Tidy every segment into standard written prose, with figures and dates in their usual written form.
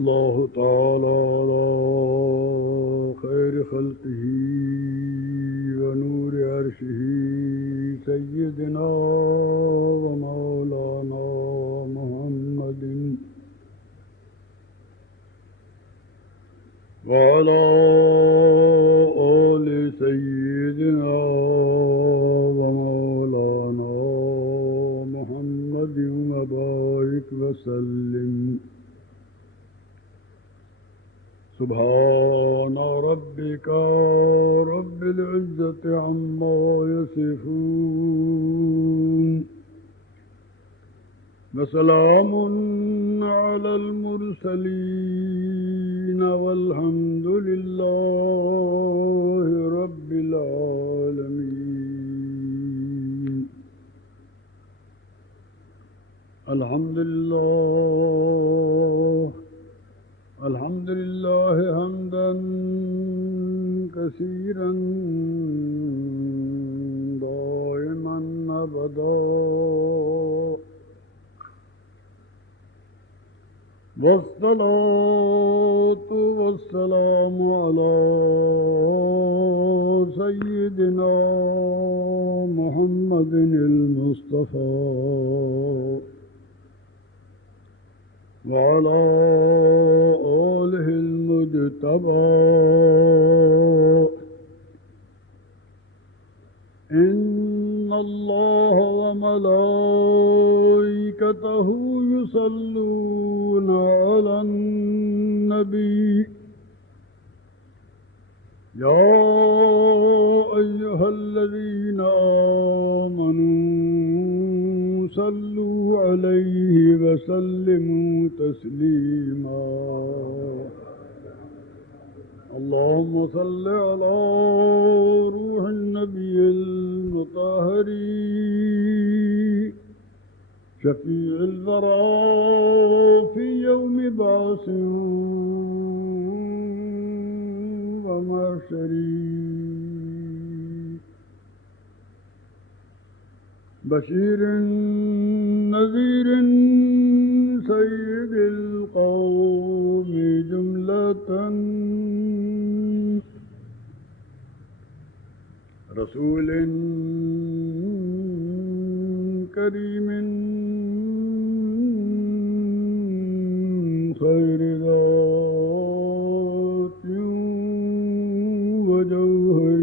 الله تعالى على خير خلقه ونور عرشه سيدنا ومولانا محمد وعلى آل سيدنا ومولانا محمد وبارك وسلم. سبحان ربك رب العزة عما يصفون وسلام على المرسلين والحمد لله رب العالمين. الحمد لله حمدا كثيرا دائما أبدا والصلاة والسلام على سيدنا محمد المصطفى وعلى آله المجتبى. إن الله وملائكته يصلون على النبي يا أيها الذين آمنوا صلوا عليه وسلموا تسليما. اللهم صل على روح النبي المطهر شفيع الورى في يوم بعث ومحشر بشير نذير سيد القوم جملة رسول كريم خير ذات وجوهر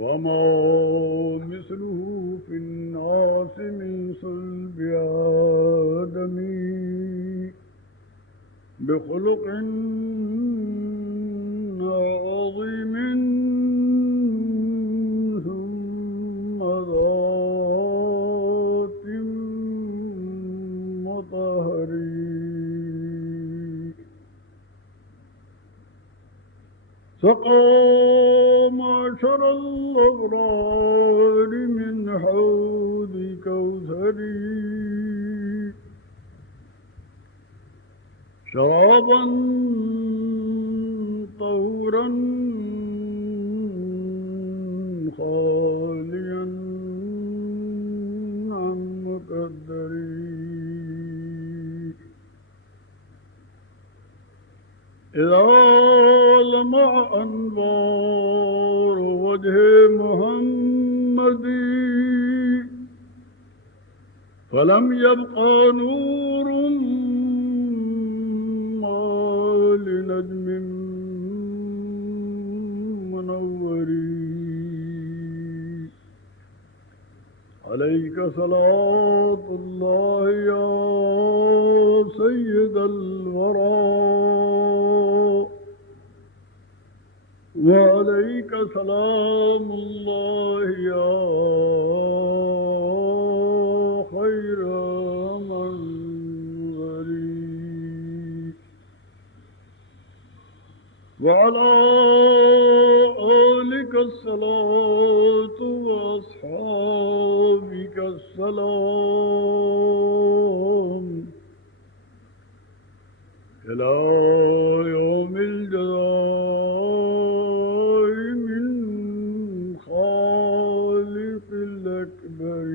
وما مثله في الناس من صلب آدم بخلق عظيم ثم ذات مطهر سقى معشر الأبرار من حوض كوثر شرابا طهورا خاليا عن مقدر إذا لمع أنوار وجه محمد فلم يبقى نور لنجم منور عليك صلاة الله يا سيد الورى وعليك سلام الله يا خير وعلى آلك الصلاة وأصحابك السلام إلى يوم الجزاء من خالق الأكبر.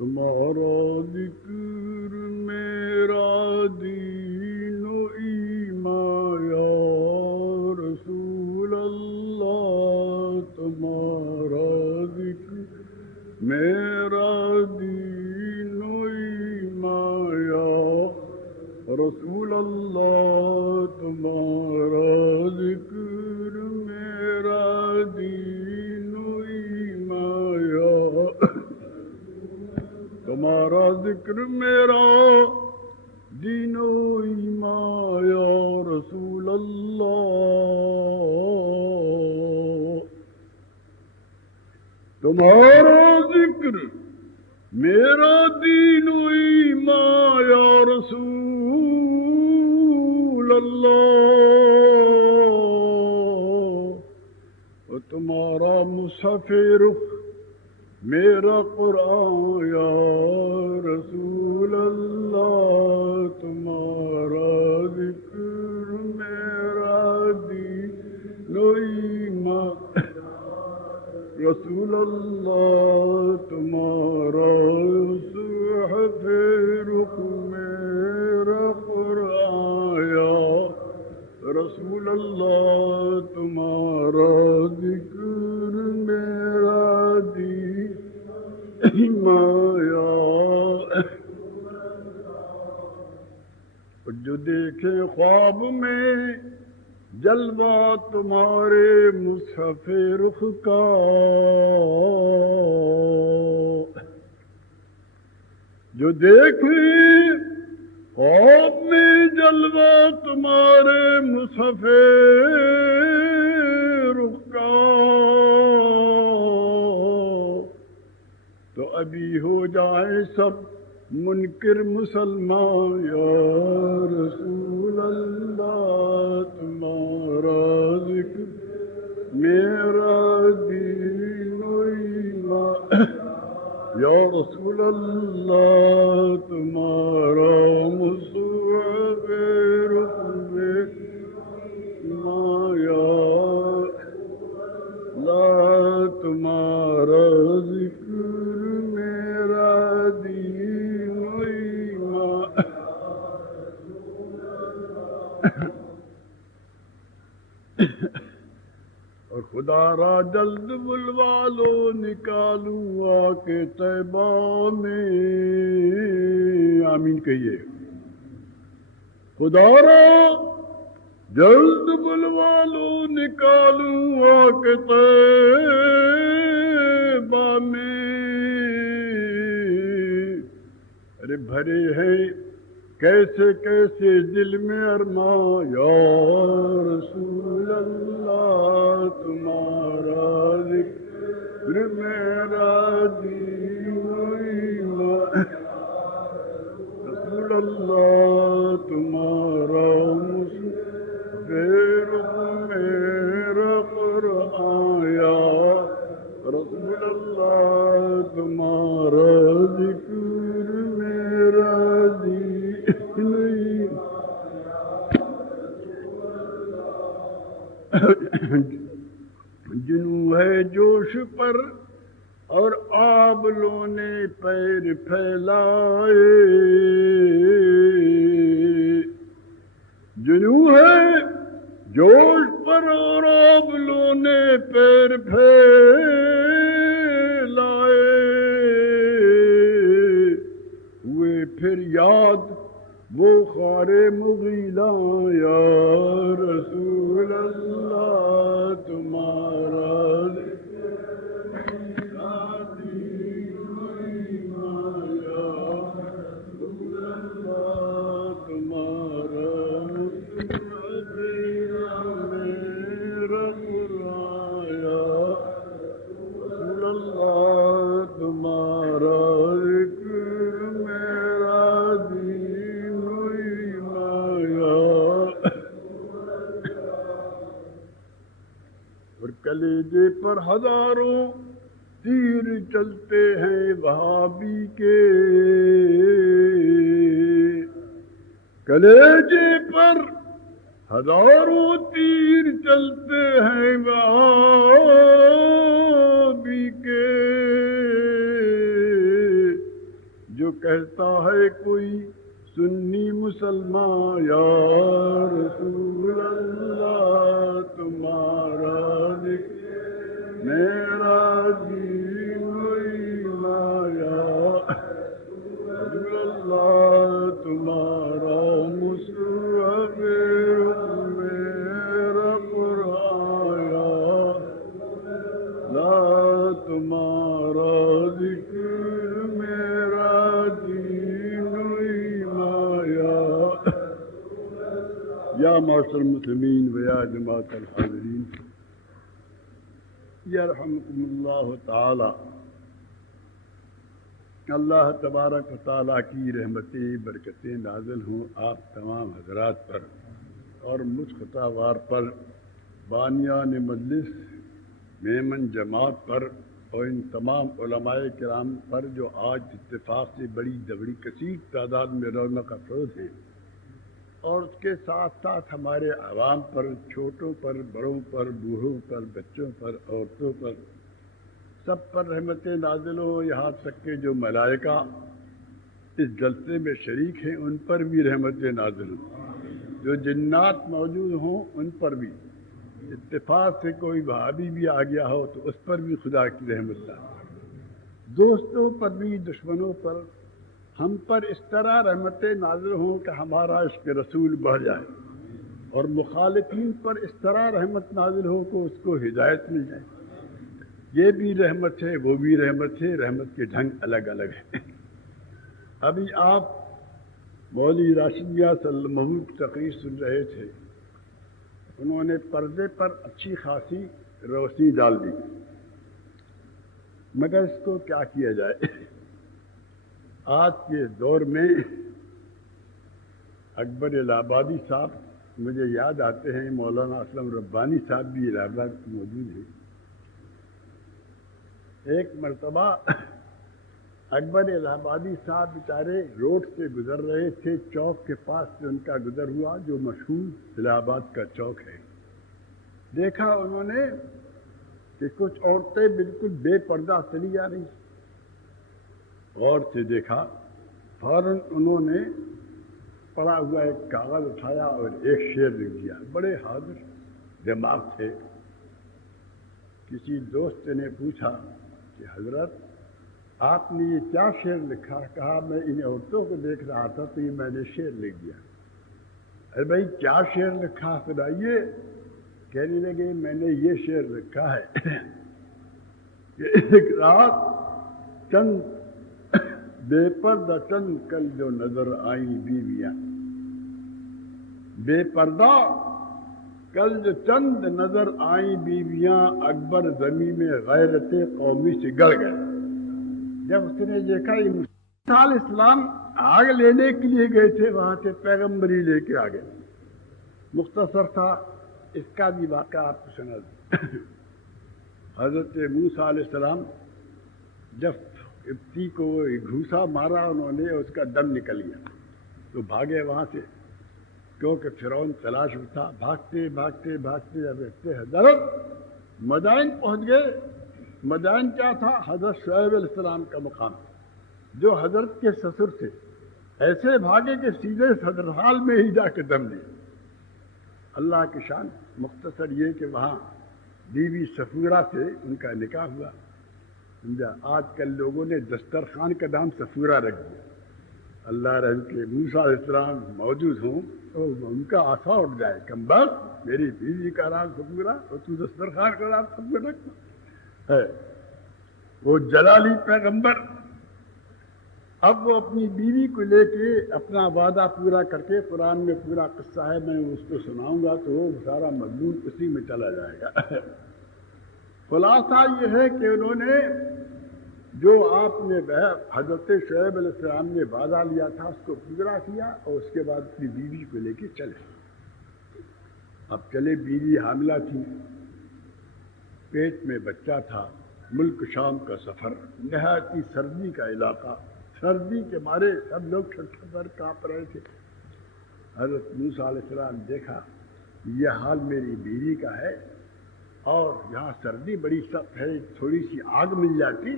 تمہارا ذکر میرا دین و ایمان یا رسول اللہ، تمہارا ذکر میرا دین و ایمان یا رسول اللہ، تمہارا ذکر میرا دین و ایمان یا تمہارا ذکر میرا دین و ایمان یا رسول اللہ، تمہارا ذکر میرا دین و ایمان یا رسول اللہ، اور تمہارا مصحف رخ میرا قرآن یا رسول اللہ، تمہارا ذکر میرا دین و ایمان رسول اللہ، تمہارا مصحف رخ میرا قرآن یا رسول اللہ، تمہارا ذکر میرا دین مایا، جو دیکھے خواب میں جلوہ تمہارے مصحف رخ کا، جو دیکھے خواب میں جلوہ تمہارے مصحف رخ کا، تو ابھی ہو جائے سب منکر مسلمان یا رسول اللہ، تمہارا ذکر میرا دین و ایمان یا رسول اللہ، تمہارا مصحف رخ میرا یا اللہ، تمہارا ذکر میرا دین و ایمان اور خدا را جلد بلوا لو، نکالوں آ کے طیبہ میں، آمین کہیے، خدا را جلد بلوا لو، نکالوں آ کے طیبہ میں، ارے بھرے ہیں کیسے کیسے دل میں ارمان یا رسول اللہ، تمہارا ذکر میرا دین و ایمان رسول اللہ، تمہارا مصحف رخ میرا قرآن یا رسول اللہ، تمہارا ذکر میرا دین جنوں ہے جوش پر اور آبلوں نے پیر پھیلائے، جنوں ہے جوش پر اور آبلوں نے پیر پھیلائے، ہوئے پھر یاد وہ خار مغیلاں یا رسول اللہ، تمہارا دین و ایمان یا رسول اللہ، تمہارا مصحف میرا قرآن یا رسول اللہ، تمہارا کلیجے پر ہزاروں تیر چلتے ہیں وہابی کے، کلیجے پر ہزاروں تیر چلتے ہیں وہابی کے، کہتا ہے کوئی سنی مسلمان یا رسول اللہ تمہارا ذکر میرا دین و ایمان یا رسول اللہ تمہارا مصحف میرا قرآن یا لا تمہارا ذکر میرا دین و ایمان یا معاشر المسلمین و یا جماعت الحاضرین یرحمکم اللہ تعالی. اللہ تبارک و تعالیٰ کی رحمتیں برکتیں نازل ہوں آپ تمام حضرات پر اور مجھ خطا وار پر، بانیان مجلس، میمن جماعت پر اور ان تمام علماء کرام پر جو آج اتفاق سے بڑی کثیر تعداد میں رونق افروز ہیں، اور اس کے ساتھ ساتھ ہمارے عوام پر، چھوٹوں پر، بڑوں پر، بوڑھوں پر، بچوں پر، عورتوں پر، سب پر رحمتیں نازل ہوں. یہاں تک کہ جو ملائکہ اس جلسے میں شریک ہیں ان پر بھی رحمتیں نازل ہوں. جو جنات موجود ہوں ان پر بھی، اتفاق سے کوئی وہابی بھی آ گیا ہو تو اس پر بھی خدا کی رحمت نازل. دوستوں پر بھی، دشمنوں پر، ہم پر اس طرح رحمتیں نازل ہوں کہ ہمارا عشق رسول بڑھ جائے، اور مخالفین پر اس طرح رحمت نازل ہو کہ اس کو ہدایت مل جائے. یہ بھی رحمت ہے، وہ بھی رحمت ہے، رحمت کے ڈھنگ الگ الگ ہیں. ابھی آپ مولوی راشد میاں صلی اللہ علیہ وسلم کی تقریر سن رہے تھے. انہوں نے پردے پر اچھی خاصی روشنی ڈال دی، مگر اس کو کیا کیا جائے. آج کے دور میں اکبر الہ آبادی صاحب مجھے یاد آتے ہیں، مولانا اسلم ربانی صاحب بھی الہ آباد موجود ہیں. ایک مرتبہ اکبر الہ آبادی صاحب بیچارے روڈ سے گزر رہے تھے، چوک کے پاس سے ان کا گزر ہوا جو مشہور الہ آباد کا چوک ہے. دیکھا انہوں نے کہ کچھ عورتیں بالکل بے پردہ چلی جا رہی. غور سے دیکھا، فوراً انہوں نے پڑا ہوا ایک کاغذ اٹھایا اور ایک شعر لکھ دیا. بڑے حاضر دماغ تھے. کسی دوست نے پوچھا کہ حضرت آپ نے یہ کیا شعر لکھا؟ کہا میں ان عورتوں کو دیکھ رہا تھا تو یہ میں نے شعر لکھ دیا. ارے بھائی کیا شعر لکھا سنائیے. کہنے لگے میں نے یہ شعر لکھا ہے کہ ایک رات چند بے پردہ چند کل جو نظر آئیں بیویاں، بے پردہ کل جو چند نظر آئیں بیویاں، اکبر زمین میں غیرت قومی سے گڑ گئے. جب اس نے دیکھا یہ موسیٰ علیہ السلام آگ لینے کے لیے گئے تھے، وہاں سے پیغمبری لے کے آ گئے. مختصر تھا، اس کا بھی واقعہ آپ کو سنا دوں. حضرت موسیٰ علیہ السلام جب قبطی کو گھوسا مارا انہوں نے، اس کا دم نکل گیا تو بھاگے وہاں سے، کیونکہ فرعون تلاش میں تھا. بھاگتے بھاگتے بھاگتے جب رہتے حضرت مدائن پہنچ گئے. مدائن کیا تھا؟ حضرت شعیب علیہ السلام کا مقام جو حضرت کے سسر تھے. ایسے بھاگے کہ سیدھے صدر حال میں ہی جا کے دم لیا. اللہ کی شان. مختصر یہ کہ وہاں بیوی صفورہ سے ان کا نکاح ہوا. سمجھا؟ آج کل لوگوں نے دسترخوان کا نام صفورہ رکھ دیا. اللہ رحم کے موسیٰ علیہ السلام موجود ہوں تو ان کا آسا اٹھ جائے، کم بخت میری بیوی کا نام صفورہ اور تو دسترخوان کا نام صفورہ رکھتا ہے. وہ جلالی پیغمبر اب وہ اپنی بیوی کو لے کے اپنا وعدہ پورا کر کے، قرآن میں پورا قصہ ہے، میں اس کو سناؤں گا تو وہ سارا مضمون اسی میں چلا جائے گا. خلاصہ یہ ہے کہ انہوں نے جو آپ نے حضرت شعیب علیہ السلام نے وعدہ لیا تھا اس کو پورا کیا، اور اس کے بعد اپنی بیوی کو لے کے چلے. اب چلے، بیوی حاملہ تھی، پیٹ میں بچہ تھا. ملک شام کا سفر، نہایت ہی سردی کا علاقہ، سردی کے مارے سب لوگ چھٹر پر کانپ رہے تھے. حضرت موسیٰ علیہ السلام دیکھا یہ حال میری بیوی کا ہے اور یہاں سردی بڑی سخت ہے، تھوڑی سی آگ مل جاتی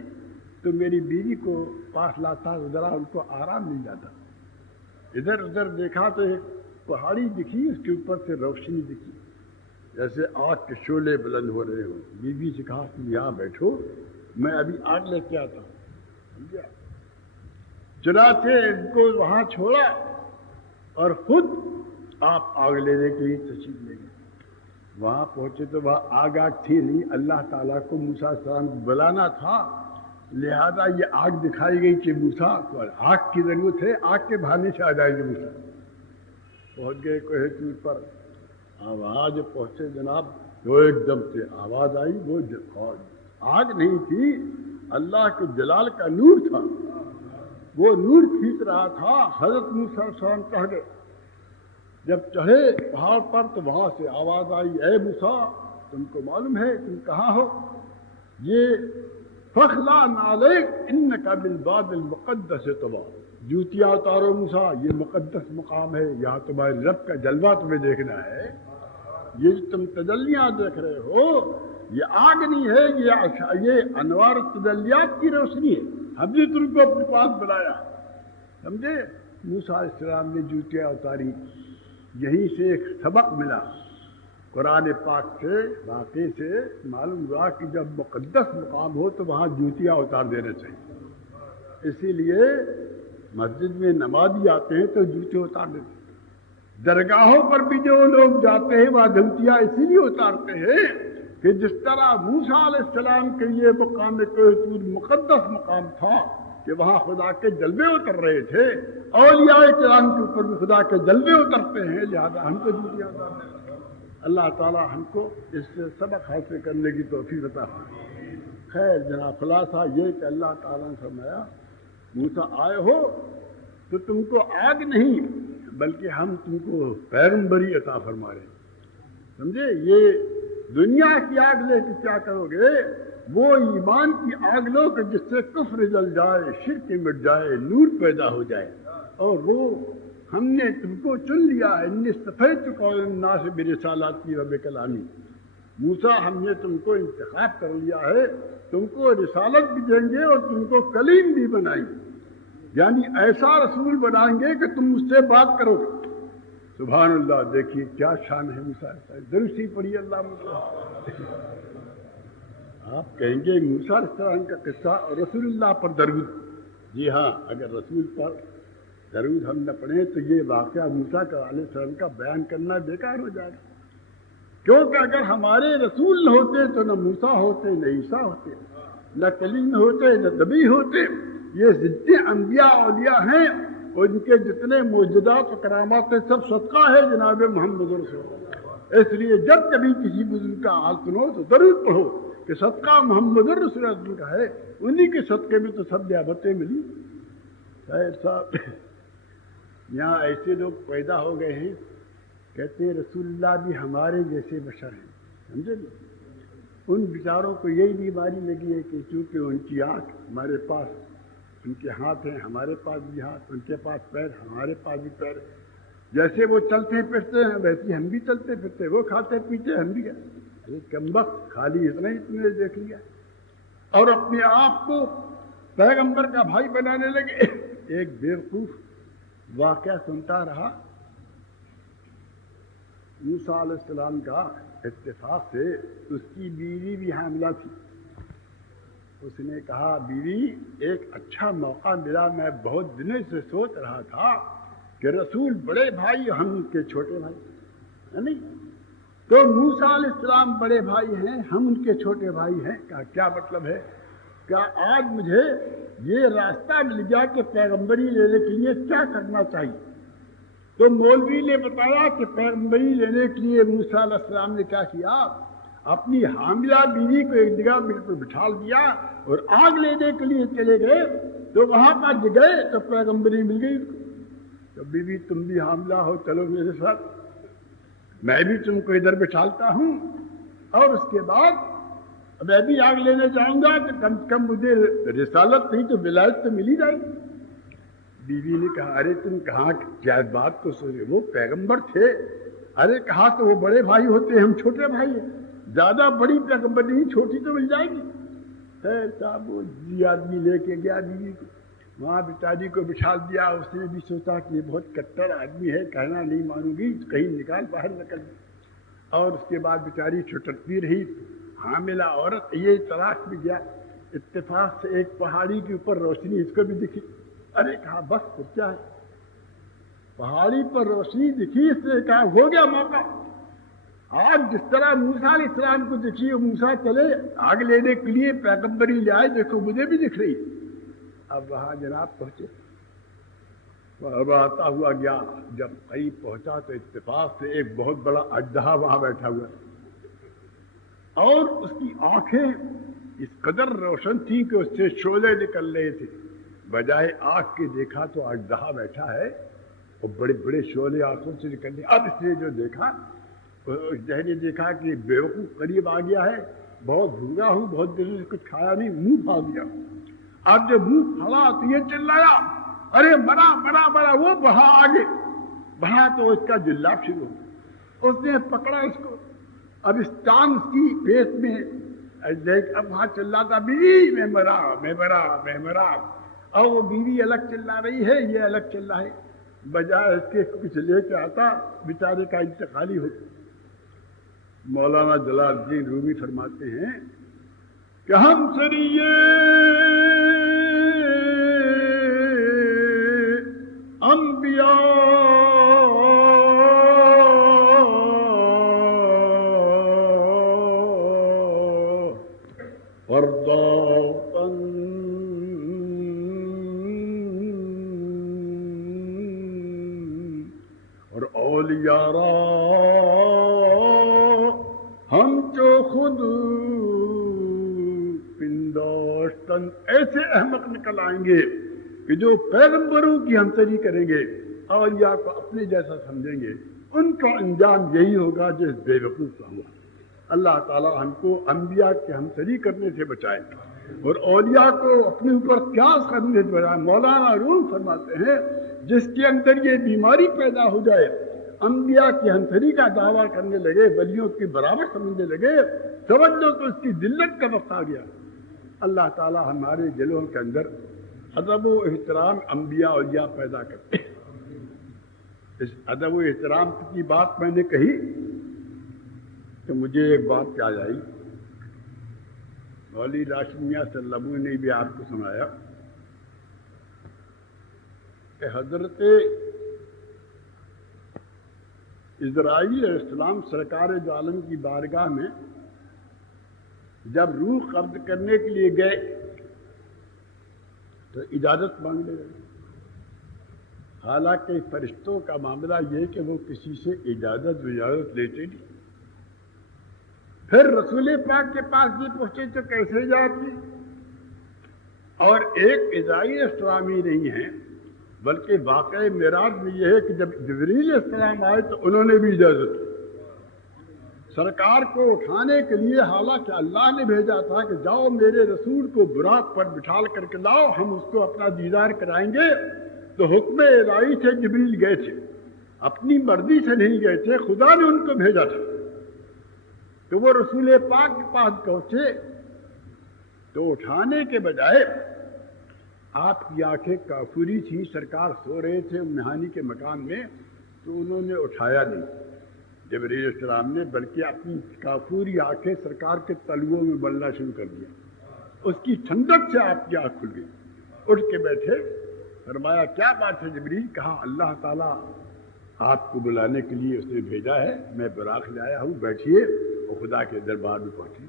تو میری بیوی کو پاس لاتا تو ذرا ان کو آرام مل جاتا. ادھر ادھر دیکھا تو ایک پہاڑی دکھی، اس کے اوپر سے روشنی دکھی جیسے آگ کے شعلے بلند ہو رہے ہوں. بیوی سے کہا تم یہاں بیٹھو، میں ابھی آگ لے کے آتا ہوں. سمجھا؟ چنانچہ ان کو وہاں چھوڑا اور خود آپ آگ لینے کے لیے تشریف لے گئے. وہاں پہنچے تو وہاں آگ تھی نہیں. اللہ تعالیٰ کو موسیٰ علیہ السلام کو بلانا تھا، لہذا یہ آگ دکھائی گئی کہ موسیٰ کو آگ کی ضرورت ہے، آگ کے بہانے سے آ جائے گے. موسیٰ پہنچ گئے کوہ طور پر. وہاں جو پہنچے جناب تو ایک دم سے آواز آئی. وہ آگ نہیں تھی، اللہ کے جلال کا نور تھا. وہ نور کھینچ رہا تھا. حضرت موسیٰ علیہ السلام چڑھ گئے. جب چڑھے پہاڑ پر تو وہاں سے آواز آئی، اے موسیٰ تم کو معلوم ہے تم کہاں ہو؟ یہ فخلا نعلیک انک بالواد المقدس طویٰ. جوتیاں اتارو موسیٰ، یہ مقدس مقام ہے، یہاں تمہارے رب کا جلوہ تمہیں دیکھنا ہے. یہ جو تم تجلیاں دیکھ رہے ہو یہ آگ نہیں ہے، یہ انوار تجلیات کی روشنی ہے. ہم نے تم کو اپنے پاس بلایا. سمجھے؟ موسیٰ علیہ السلام نے جوتیاں اتاری. یہیں سے ایک سبق ملا قرآن پاک سے، واقعے سے معلوم ہوا کہ جب مقدس مقام ہو تو وہاں جوتیاں اتار دینا چاہیے. اسی لیے مسجد میں نمازی آتے ہیں تو جوتے اتار دیتے ہیں. درگاہوں پر بھی جو لوگ جاتے ہیں وہاں جوتیاں اسی لیے اتارتے ہیں کہ جس طرح موسیٰ علیہ السلام کے یہ مقام طور مقدس مقام تھا کہ وہاں خدا کے جلوے اتر رہے تھے، اولیاء کرام کے اوپر بھی خدا کے جلوے اترتے ہیں، لہذا ہم کو جوتیاں اتارتے ہیں. اللہ تعالیٰ ہم کو اس سے سبق حاصل کرنے کی توفیق عطا فرمائے. خیر جناب، خلاصہ یہ کہ اللہ تعالیٰ نے فرمایا موسیٰ آئے ہو تو تم کو آگ نہیں بلکہ ہم تم کو پیغمبری عطا فرما رہے ہیں. سمجھے؟ یہ دنیا کی آگ لے کے کیا کرو گے؟ وہ ایمان کی آگ لو کہ جس سے کفر جل جائے، شرک مٹ جائے، نور پیدا ہو جائے. اور وہ ہم نے تم کو چن لیا ہے. انی اصطفیتک علی الناس برسالاتی و بکلامی. موسیٰ ہم نے تم کو انتخاب کر لیا ہے، تم کو رسالت بھی دیں گے اور تم کو کلیم بھی بنائیں گے. یعنی ایسا رسول بنائیں گے کہ تم مجھ سے بات کرو گے. سبحان اللہ. دیکھیے کیا شان ہے موسیٰ. درستی پڑھی اللہ موسیٰ. آپ کہیں گے موسیٰ علیہ السلام کا قصہ اور رسول اللہ پر درود. جی ہاں، اگر رسول پر درود ہم نہ پڑھیں تو یہ واقعہ موسیٰ علیہ السلام کا بیان کرنا بیکار ہو جائے گا. کیونکہ اگر ہمارے رسول نہ ہوتے تو نہ موسیٰ ہوتے، نہ عیسیٰ ہوتے، نہ کلیم ہوتے، نہ نبی ہوتے. یہ جتنے انبیاء اولیاء ہیں ان کے جتنے معجزات و کرامات سب صدقہ ہے جناب محمد رسول اللہ. اس لیے جب کبھی کسی بزرگ کا حال سنو تو درود پڑھو کہ صدقہ محمد رسول اللہ کا ہے. انہی کے صدقے میں تو سب نعمتیں ملی. صاحب یہاں ایسے لوگ پیدا ہو گئے ہیں کہتے ہیں رسول اللہ بھی ہمارے جیسے بشر ہیں. سمجھے؟ ان بیچاروں کو یہی بیماری لگی ہے کہ چونکہ ان کی آنکھ ہمارے پاس، ان کے ہاتھ ہیں ہمارے پاس بھی ہاتھ، ان کے پاس پیر ہمارے پاس بھی پیر. جیسے وہ چلتے پھرتے ہیں ویسے ہم بھی چلتے پھرتے، وہ کھاتے پیتے ہم بھی. کمبخت خالی اتنا ہی تم نے دیکھ لیا اور اپنے آپ کو پیغمبر کا بھائی بنانے لگے. ایک بیوقوف واقعہ سنتا رہا. موسیٰ علیہ السلام کا اتفاق سے اس کی بیوی بھی حاملہ تھی. اس نے کہا بیوی ایک اچھا موقع ملا، میں بہت دنوں سے سوچ رہا تھا کہ رسول بڑے بھائی ہم ان کے چھوٹے بھائی ہے نہیں، تو موسیٰ علیہ السلام بڑے بھائی ہیں ہم ان کے چھوٹے بھائی ہیں. کیا مطلب ہے؟ کیا آج مجھے یہ راستہ مل گیا کہ پیغمبری لینے کے لیے کیا کرنا چاہیے. تو مولوی نے بتایا کہ پیغمبری لینے کے لیے موسیٰ علیہ السلام نے کیا کیا، اپنی حاملہ بیوی کو ایک جگہ پر بٹھا دیا اور آگ لینے کے لیے چلے گئے. تو وہاں پر گئے تو پیغمبری مل گئی. تو بیوی تم بھی حاملہ ہو، چلو میرے ساتھ، میں بھی تم کو ادھر بٹھالتا ہوں اور اس کے بعد میں بھی آگ لینے جاؤں گا تو کم سے کم مجھے رسالت نہیں تو ولایت تو مل ہی جائے گی. بیوی نے کہا ارے تم کہاں کیا بات کو سوچے، وہ پیغمبر تھے. ارے کہا تو وہ بڑے بھائی ہوتے ہیں، ہم چھوٹے بھائی ہیں. زیادہ بڑی پیغمبر نہیں، چھوٹی تو مل جائے گی. خیر صاحب وہ جی آدمی لے کے گیا بیوی کو، وہاں بیچاری کو بٹھا دیا. اس نے بھی سوچا کہ یہ بہت کٹر آدمی ہے، کہنا نہیں مانوں گی، کہیں نکال باہر نکل. اور اس کے بعد بیچاری چھٹکتی رہی. حاملہ عورت یہ تلاش میں گیا. اتفاق سے ایک پہاڑی کے اوپر روشنی اس کو بھی دکھی. ارے کہا بس تو کیا ہے، پہاڑی پر روشنی دکھی. اس نے کہا ہو گیا موقع. آج جس طرح موسیٰ علیہ السلام کو دیکھیے، موسیٰ چلے آگ لینے کے لیے، پیغمبری لے آئے، دیکھو مجھے بھی دکھ رہی. اب وہاں جناب پہنچے، اب آتا ہوا گیا. جب قریب پہنچا تو اتفاق سے ایک بہت بڑا اژدہا وہاں بیٹھا ہوا اور اس کی آنکھیں اس قدر روشن تھی کہ اس سے شعلے نکل رہے تھے. بجائے آنکھ کے دیکھا تو اژدہا بیٹھا ہے اور بڑے بڑے شعلے آنکھوں سے نکل رہے. اب اس نے جو دیکھا، اژدہے نے دیکھا کہ بیوقوف قریب آ گیا ہے، بہت بھوکا ہوں، بہت دنوں سے کچھ کھایا نہیں، منہ پھاڑ دیا. اب جب منہ پھاڑا تو یہ چلایا ارے مرا مرا مرا. وہ بڑھا آگے بڑھا تو اس کا جلاب شروع ہو. اس نے پکڑا اس کو. اب اس ٹانگ کی پیٹ میں اب وہاں چلا تھا بیوی میں مرا میں مرا میں مرا. اور وہ بیوی الگ چلا رہی ہے، یہ الگ چل رہا ہے. بجائے اس کے کچھ لے کے آتا بیچارے کا انتقالی ہوتا. مولانا جلال الدین رومی فرماتے ہیں کہ ہم سریے انبیاء فرداً اور اولیاء را ہم جو خود پنداشتن. ایسے احمق نکل آئیں گے کہ جو پیغمبروں کی ہمسری کریں گے، اولیاء کو اپنے جیسا سمجھیں گے، ان کا انجام یہی ہوگا جو اس بے وقوف کا ہوا. اللہ تعالی ہم کو انبیاء کے ہمسری کرنے سے بچائے اور اولیاء کو اپنے اوپر قیاس کرنے سے بچائے. مولانا روم فرماتے ہیں جس کے اندر یہ بیماری پیدا ہو جائے، انبیاء کی ہمسری کا دعویٰ کرنے لگے، ولیوں کی برابر سمجھنے لگے، سمجھ لو تو اس کی ذلت کا وقت آ گیا. اللہ تعالی ہمارے دلوں کے اندر ادب و احترام انبیاء اولیاء پیدا کرتے ہیں. اس ادب و احترام کی بات میں نے کہی تو مجھے ایک بات یاد آئی. مولوی راشد میاں سلمو نے بھی آپ کو سنایا کہ حضرت اسرائیل علیہ السلام سرکار دو عالم کی بارگاہ میں جب روح قبض کرنے کے لیے گئے تو اجازت مانگنے لگے. حالانکہ فرشتوں کا معاملہ یہ کہ وہ کسی سے اجازت لیتے نہیں. پھر رسول پاک کے پاس بھی پہنچے تو کیسے جاتی. اور ایک اسرائیل اسلامی نہیں ہیں بلکہ واقعی معراج میں یہ ہے کہ جب جبریل السلام آئے تو انہوں نے بھی اجازت دی سرکار کو اٹھانے کے لیے. حالانکہ اللہ نے بھیجا تھا کہ جاؤ میرے رسول کو براق پر بٹھال کر کے لاؤ، ہم اس کو اپنا دیدار کرائیں گے. تو حکم الہی سے جبریل گئے تھے، اپنی مرضی سے نہیں گئے تھے، خدا نے ان کو بھیجا تھا. تو وہ رسول پاک کے پاس پہنچے تو اٹھانے کے بجائے آپ کی آنکھیں کافوری تھیں، سرکار سو رہے تھے مہانی کے مکان میں، تو انہوں نے اٹھایا نہیں جبریل السلام نے، بلکہ اپنی کافوری آنکھیں سرکار کے تلوؤں میں بلنا شروع کر دیا. اس کی ٹھنڈک سے آپ کی آنکھ کھل گئی. اٹھ کے بیٹھے، فرمایا کیا بات ہے جبریل؟ کہا اللہ تعالیٰ آپ کو بلانے کے لیے اس نے بھیجا ہے، میں براق لے آیا ہوں، بیٹھیے اور خدا کے دربار میں پہنچیے.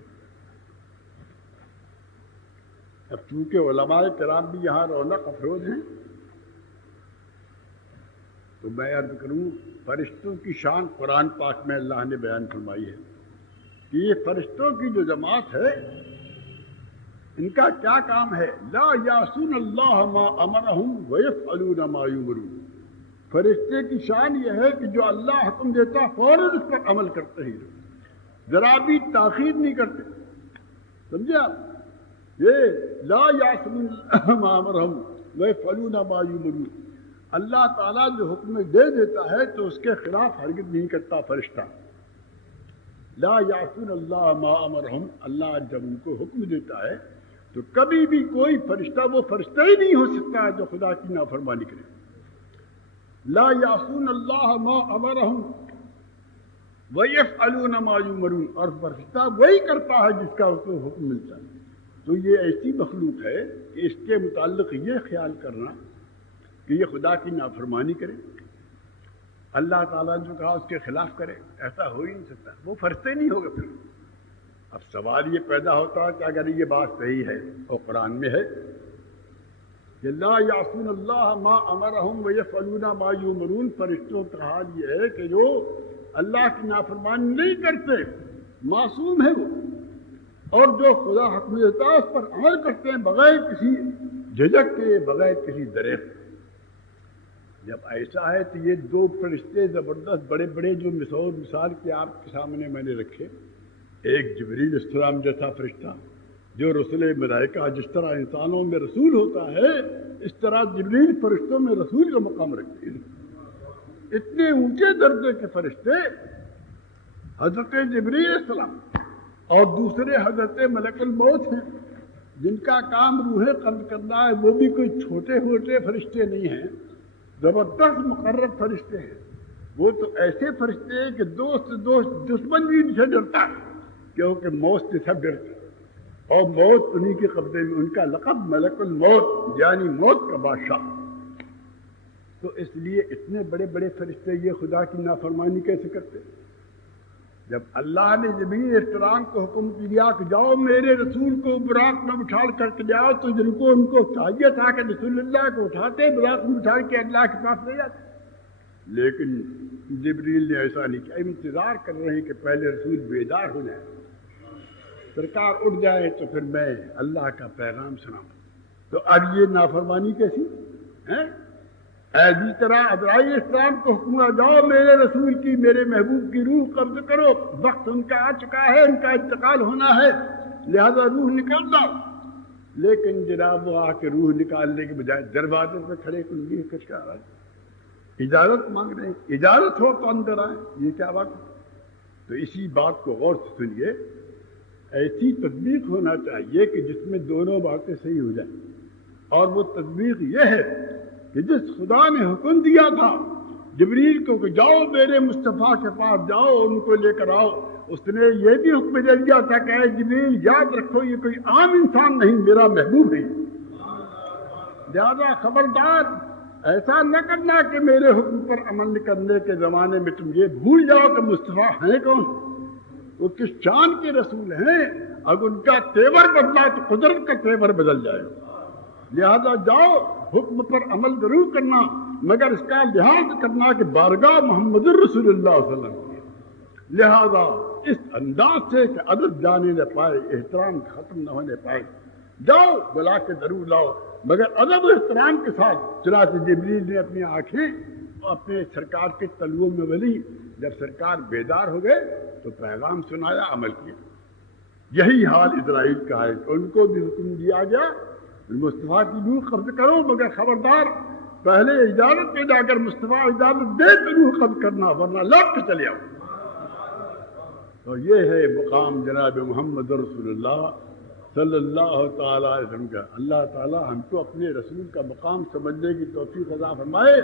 اب چونکہ علماء کرام بھی یہاں رونق افروز ہیں تو میں عرض کروں، فرشتوں کی شان قرآن پاک میں اللہ نے بیان فرمائی ہے کہ یہ فرشتوں کی جو جماعت ہے ان کا کیا کام ہے؟ لا یعصون اللہ ما امرہم ویفعلون ما یؤمرون. فرشتے کی شان یہ ہے کہ جو اللہ حکم دیتا فوراً اس پر عمل کرتے ہی، ذرا بھی تاخیر نہیں کرتے. سمجھے آپ؟ یہ لا یعصون اللہ ما امرہم ویفعلون ما یؤمرون. اللہ تعالیٰ جو حکم دے دیتا ہے تو اس کے خلاف ہرگز نہیں کرتا فرشتہ. لا یعصون اللہ ما امرہم، اللہ جب ان کو حکم دیتا ہے تو کبھی بھی کوئی فرشتہ وہ فرشتہ ہی نہیں ہو سکتا جو خدا کی نافرمانی کرے. لا یعصون اللہ ما امرہم وَيَفْعَلُونَ مَا يُؤْمَرُونَ. اور فرشتہ وہی کرتا ہے جس کا اس کو حکم ملتا ہے. تو یہ ایسی مخلوق ہے کہ اس کے متعلق یہ خیال کرنا کہ یہ خدا کی نافرمانی کرے, اللہ تعالیٰ نے جو کہا اس کے خلاف کرے, ایسا ہو ہی نہیں سکتا. وہ فرشتے نہیں ہوگا پھر. اب سوال یہ پیدا ہوتا ہے کہ اگر یہ بات صحیح ہے اور قرآن میں ہے کہ لا یعصون اللہ ما امرہم ویفعلون ما یؤمرون, فرشتوں کا حال یہ ہے کہ جو اللہ کی نافرمانی نہیں کرتے, معصوم ہے وہ, اور جو خدا حکم دیتا ہے اس پر عمل کرتے ہیں بغیر کسی جھجک کے, بغیر کسی ڈرے. جب ایسا ہے تو یہ دو فرشتے زبردست بڑے بڑے جو مثال کے آپ کے سامنے میں نے رکھے, ایک جبریل السلام جیسا فرشتہ جو رسول ملائکہ, جس طرح انسانوں میں رسول ہوتا ہے اس طرح جبریل فرشتوں میں رسول کا مقام رکھتے ہیں. اتنے اونچے درجے کے فرشتے حضرت جبریل السلام, اور دوسرے حضرت ملک الموت ہیں جن کا کام روح قبض کرنا ہے. وہ بھی کوئی چھوٹے چھوٹے فرشتے نہیں ہیں, زبردست مقرر فرشتے ہیں. وہ تو ایسے فرشتے ہیں کہ دوست دشمن بھی ان سے ڈرتا ہے, کیونکہ موت سے سب ڈرتے ہیں اور موت انہی کے قبضے میں. ان کا لقب ملک الموت یعنی موت کا بادشاہ. تو اس لیے اتنے بڑے بڑے فرشتے یہ خدا کی نافرمانی کیسے کرتے؟ جب اللہ نے جبریل السلام کو حکم کیا کہ جاؤ میرے رسول کو براق میں بٹھا کر کے جاؤ, تو ان کو چاہیے تھا کہ رسول اللہ کو اٹھاتے براق میں بٹھا کے اللہ کے پاس لے جاتے, لیکن جبریل نے ایسا نہیں کیا. انتظار کر رہے ہیں کہ پہلے رسول بیدار ہو جائے, سرکار اٹھ جائے تو پھر میں اللہ کا پیغام سناؤں. تو اب یہ نافرمانی کیسی ہے؟ جس طرح ابراہیم السلام کو حکم دیا جاؤ میرے رسول کی, میرے محبوب کی روح قبض کرو, وقت ان کا آ چکا ہے, ان کا انتقال ہونا ہے, لہذا روح نکال دو. لیکن جناب وہ آ کے روح نکالنے کے بجائے دروازے پہ کھڑے کنجی کچکا رہے, اجازت مانگ رہے ہیں, اجازت ہو تو اندر آئیں. یہ کیا بات ہے؟ تو اسی بات کو غور سے سنیے. ایسی تطبیق ہونا چاہیے کہ جس میں دونوں باتیں صحیح ہو جائیں, اور وہ تطبیق یہ ہے کہ جس خدا نے حکم دیا تھا جبریل کو کہ جاؤ میرے مصطفیٰ کے پاس جاؤ ان کو لے کر آؤ, اس نے یہ بھی حکم دے دیا تھا کہ اے جبریل یاد رکھو یہ کوئی عام انسان نہیں, میرا محبوب ہے. لہذا خبردار ایسا نہ کرنا کہ میرے حکم پر عمل کرنے کے زمانے میں تم یہ بھول جاؤ کہ مصطفیٰ ہیں کون, وہ کس شان کے رسول ہیں. اگر ان کا تیور بدلا تو قدرت کا تیور بدل جائے گا. لہذا جاؤ حکم پر عمل ضرور کرنا, مگر اس کا لحاظ کرنا کہ بارگاہ محمد رسول اللہ صلی اللہ علیہ وسلم. لہذا اس انداز سے کہ عدد جانے نہ پائے, احترام ختم نہ ہونے پائے, جاؤ بلا کے ضرور لاؤ, مگر ادب و احترام کے ساتھ. چنانچہ جبریل نے اپنی آنکھیں اپنے سرکار کے تلووں میں ولی, جب سرکار بیدار ہو گئے تو پیغام سنایا, عمل کیا. یہی حال اسرائیل کا ہے. ان کو بھی حکم دیا گیا مصطفیٰ کی روح قبض کرو, مگر خبردار پہلے اجازت پہ جا کر مصطفیٰ اجازت دے تو روح قبض کرنا, ورنہ لوٹ کے چلے آؤ. تو یہ ہے مقام جناب محمد رسول اللہ صلی اللہ تعالیٰ علیہ وسلم کا. اللہ تعالیٰ ہم کو اپنے رسول کا مقام سمجھنے کی توفیق عطا فرمائے.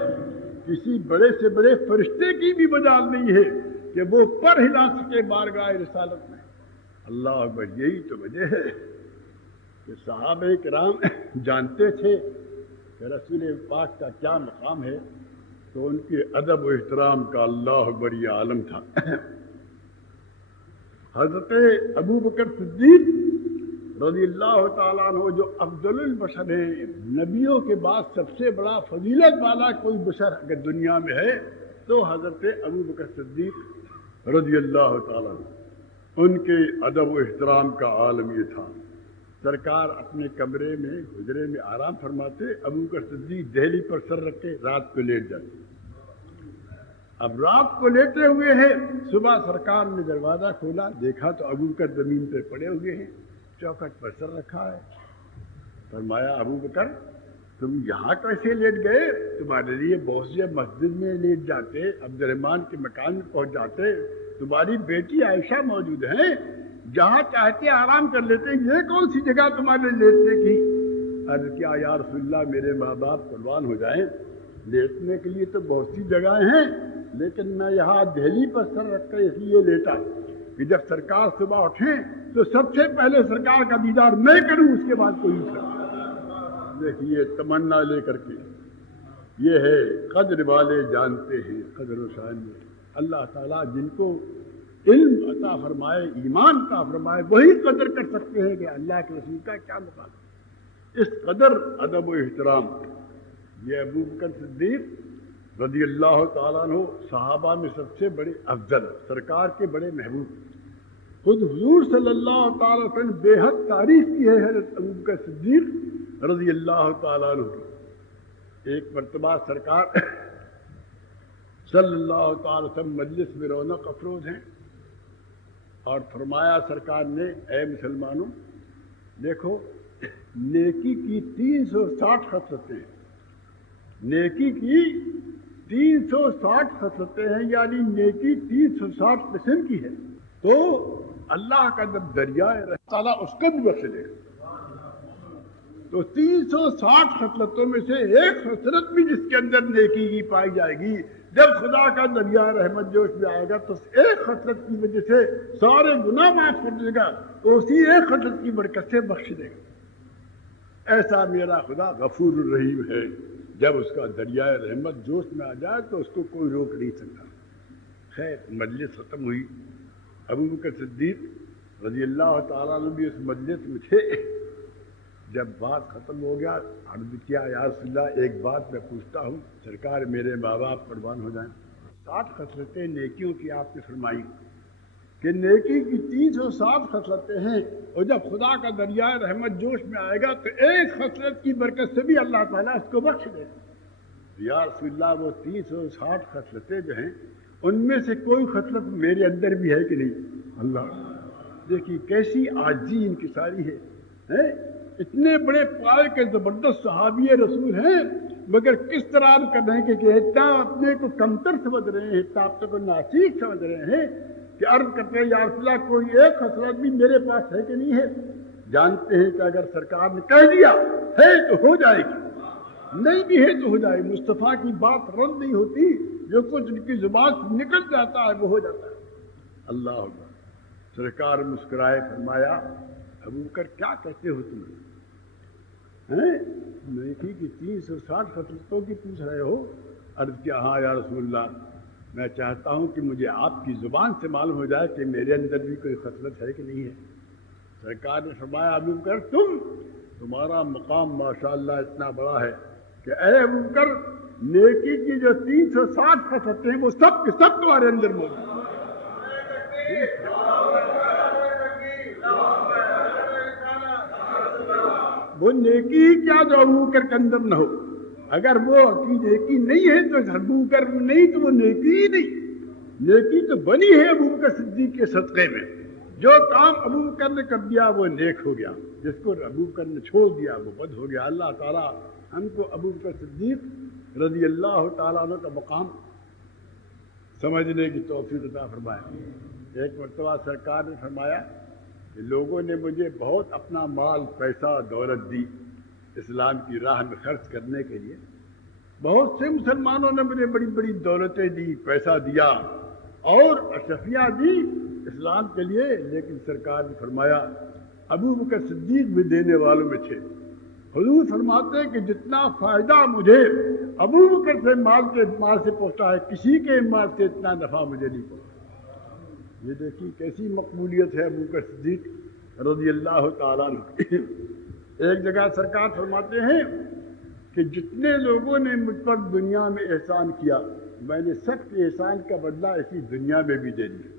کسی بڑے سے بڑے فرشتے کی بھی مجال نہیں ہے کہ وہ پر ہلا سکے بارگاہ رسالت میں. اللہ اکبر. یہی تو وجہ ہے کہ صحابہ کرام جانتے تھے کہ رسول پاک کا کیا مقام ہے, تو ان کے ادب و احترام کا اللہ بڑی عالم تھا. حضرت ابو بکر صدیق رضی اللہ تعالیٰ عنہ جو افضل البشر ہیں, نبیوں کے بعد سب سے بڑا فضیلت والا کوئی بشر اگر دنیا میں ہے تو حضرت ابو بکر صدیق رضی اللہ تعالیٰ عنہ. ان کے ادب و احترام کا عالم یہ تھا. سرکار اپنے کمرے میں حجرے میں آرام فرماتے, ابو بکر صدیق دہلی پر سر رکھ کے رات کو لیٹ جاتے. اب رات کو لیٹے ہوئے ہیں, صبح سرکار نے دروازہ کھولا, دیکھا تو ابو بکر زمین پہ پڑے ہوئے ہیں, چوکھٹ پر سر رکھا ہے. فرمایا ابو بکر تم یہاں کیسے لیٹ گئے؟ تمہارے لیے بہت سے مسجد میں لیٹ جاتے, عبد الرحمن کے مکان میں پہنچ جاتے, تمہاری بیٹی عائشہ موجود ہیں, جہاں چاہتے آرام کر لیتے, یہ کون سی جگہ تمہارے لیٹنے کی؟ عرض کیا یا رسول اللہ میرے ماں باپ قربان ہو جائیں, لیٹنے کے لیے تو بہت سی جگہیں ہیں, لیکن میں یہاں دہلی پر سر رکھ کر اس لیے لیٹا کہ جب سرکار صبح اٹھیں تو سب سے پہلے سرکار کا دیدار میں کروں, اس کے بعد کوئی نہیں. دیکھیے تمنا لے کر کے, یہ ہے قدر والے جانتے ہیں قدر و شان. اللہ تعالیٰ جن کو علم عطا فرمائے, ایمان عطا فرمائے, وہی قدر کر سکتے ہیں کہ اللہ کے رسول کا کیا مقام. اس قدر ادب و احترام یہ ابو بکر صدیق رضی اللہ تعالیٰ عنہ صحابہ میں سب سے بڑے افضل, سرکار کے بڑے محبوب. خود حضور صلی اللہ تعالیٰ وسلم بے حد تعریف کی ہے حضرت ابو بکر صدیق رضی اللہ تعالیٰ عنہ کی. ایک مرتبہ سرکار صلی اللہ تعالی وسلم مجلس میں رونق افروز ہیں اور فرمایا سرکار نے, اے مسلمانوں دیکھو نیکی کی 360 خصلتیں ہیں, نیکی کی 360 خصلتیں ہیں, یعنی نیکی 360 قسم کی ہے. تو اللہ کا جب دریائے رحمت تعالیٰ اس کو بھی بخش دے, تو 360 خصلتوں میں سے ایک خصلت بھی جس کے اندر نیکی کی پائی جائے گی, جب خدا کا دریا رحمت جوش میں آئے گا تو ایک خصلت کی وجہ سے سارے گناہ معاف کر دے گا, تو اسی ایک خصلت کی برکت سے بخش دے گا. ایسا میرا خدا غفور الرحیم ہے, جب اس کا دریائے رحمت جوش میں آ جائے تو اس کو کوئی روک نہیں سکتا. خیر مجلس ختم ہوئی, ابو بکر صدیق رضی اللہ تعالیٰ عنہ بھی اس مجلس میں تھے. جب بات ختم ہو گیا عرض کیا یا رسول اللہ ایک بات میں پوچھتا ہوں, سرکار میرے ماں باپ قربان ہو جائیں. 60 خصلتیں نیکیوں کی آپ نے فرمائی کہ نیکی کی 360 خصلتیں ہیں, اور جب خدا کا دریائے رحمت جوش میں آئے گا تو ایک خصلت کی برکت سے بھی اللہ تعالیٰ اس کو بخش دے. یا رسول اللہ وہ 360 خصلتیں جو ہیں ان میں سے کوئی خصلت میرے اندر بھی ہے کہ نہیں؟ اللہ دیکھیے کیسی عاجزی انکساری ہے. اتنے بڑے پائے کے زبردست صحابی رسول ہیں, مگر کس طرح کر رہے ہیں کہ اتنا اپنے کو کمتر سمجھ رہے ہیں, اتنا اپنے کو ناچیز سمجھ رہے ہیں کہ عرض کرتے ہیں یا رسول اللہ کوئی ایک خصلت بھی میرے پاس ہے کہ نہیں ہے؟ جانتے ہیں کہ اگر سرکار نے کہہ دیا ہے تو ہو جائے گی, نہیں بھی ہے تو ہو جائے. مصطفیٰ کی بات رد نہیں ہوتی, جو کچھ ان کی زبان سے نکل جاتا ہے وہ ہو جاتا ہے. اللہ اکبر. سرکار مسکرائے, فرمایا ابو بکر کیا کہتے ہو تم؟ نیکی کی 360 خصلتوں کی پوچھ رہے ہو؟ عرض کیا ہاں یا رسول اللہ, میں چاہتا ہوں کہ مجھے آپ کی زبان سے معلوم ہو جائے کہ میرے اندر بھی کوئی خصلت ہے کہ نہیں ہے. سرکار نے فرمایا ابو بکر تمہارا مقام ماشاءاللہ اتنا بڑا ہے کہ اے ابو بکر نیکی کی جو 360 خصلتیں ہیں وہ سب کے سب تمہارے اندر موجود ہیں. وہ نیکی ہی کیا جو ابو بکر کے اندر نہ ہو. اگر وہ کی نیکی نہیں ہے تو ابو بکر نہیں تو وہ نیکی ہی نہیں. نیکی تو بنی ہے ابو بکر صدیق کے صدقے میں. جو کام ابو بکر نے کر دیا وہ نیک ہو گیا, جس کو ابو بکر نے چھوڑ دیا وہ بد ہو گیا. اللہ تعالیٰ ہم کو ابو بکر صدیق رضی اللہ تعالیٰ عنہ کا مقام سمجھنے کی توفیق عطا فرمائے. ایک مرتبہ سرکار نے فرمایا کہ لوگوں نے مجھے بہت اپنا مال پیسہ دولت دی اسلام کی راہ میں خرچ کرنے کے لیے. بہت سے مسلمانوں نے مجھے بڑی بڑی دولتیں دی, پیسہ دیا اور اشرفیاں دی اسلام کے لیے, لیکن سرکار نے فرمایا ابو بکر صدیق بھی دینے والوں میں تھے. حضور فرماتے ہیں کہ جتنا فائدہ مجھے ابو بکر سے مال سے پہنچا ہے کسی کے مال سے اتنا نفع مجھے نہیں پہنچا. یہ دیکھیے کیسی مقبولیت ہے ابو بکر صدیق رضی اللہ تعالیٰ عنہ. ایک جگہ سرکار فرماتے ہیں کہ جتنے لوگوں نے مجھ پر دنیا میں احسان کیا میں نے سب کے احسان کا بدلہ اسی دنیا میں بھی دے دیا.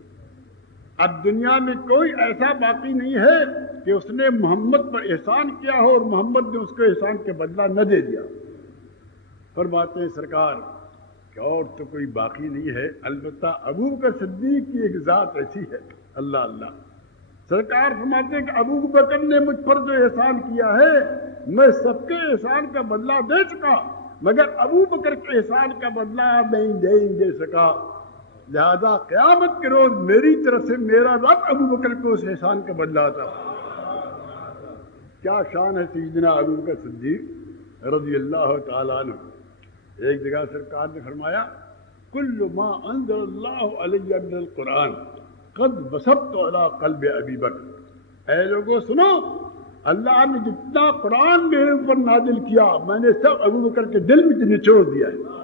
اب دنیا میں کوئی ایسا باقی نہیں ہے کہ اس نے محمد پر احسان کیا ہو اور محمد نے اس کو احسان کا بدلہ نہ دے دیا. فرماتے ہیں سرکار کہ اور تو کوئی باقی نہیں ہے, البتہ ابو بکر صدیق کی ایک ذات ایسی ہے. اللہ اللہ. سرکار فرماتے ہیں کہ ابو بکر نے مجھ پر جو احسان کیا ہے میں سب کے احسان کا بدلہ دے چکا, مگر ابو بکر کے احسان کا بدلہ میں نہیں دے سکا. لہذا قیامت کے روز میری طرف سے میرا رب ابو بکر کو اس احسان کا بدلہ عطا۔ کیا شان ہے سیدنا ابو بکر صدیق رضی اللہ تعالیٰ عنہ۔ ایک جگہ سرکار نے فرمایا کل ما انزل اللہ علیہ من القرآن قد بسطت علی قلب ابی بکر۔ اے لوگوں سنو، اللہ نے جتنا قرآن میرے اوپر نازل کیا میں نے سب ابو بکر کے دل میں نچوڑ دیا ہے۔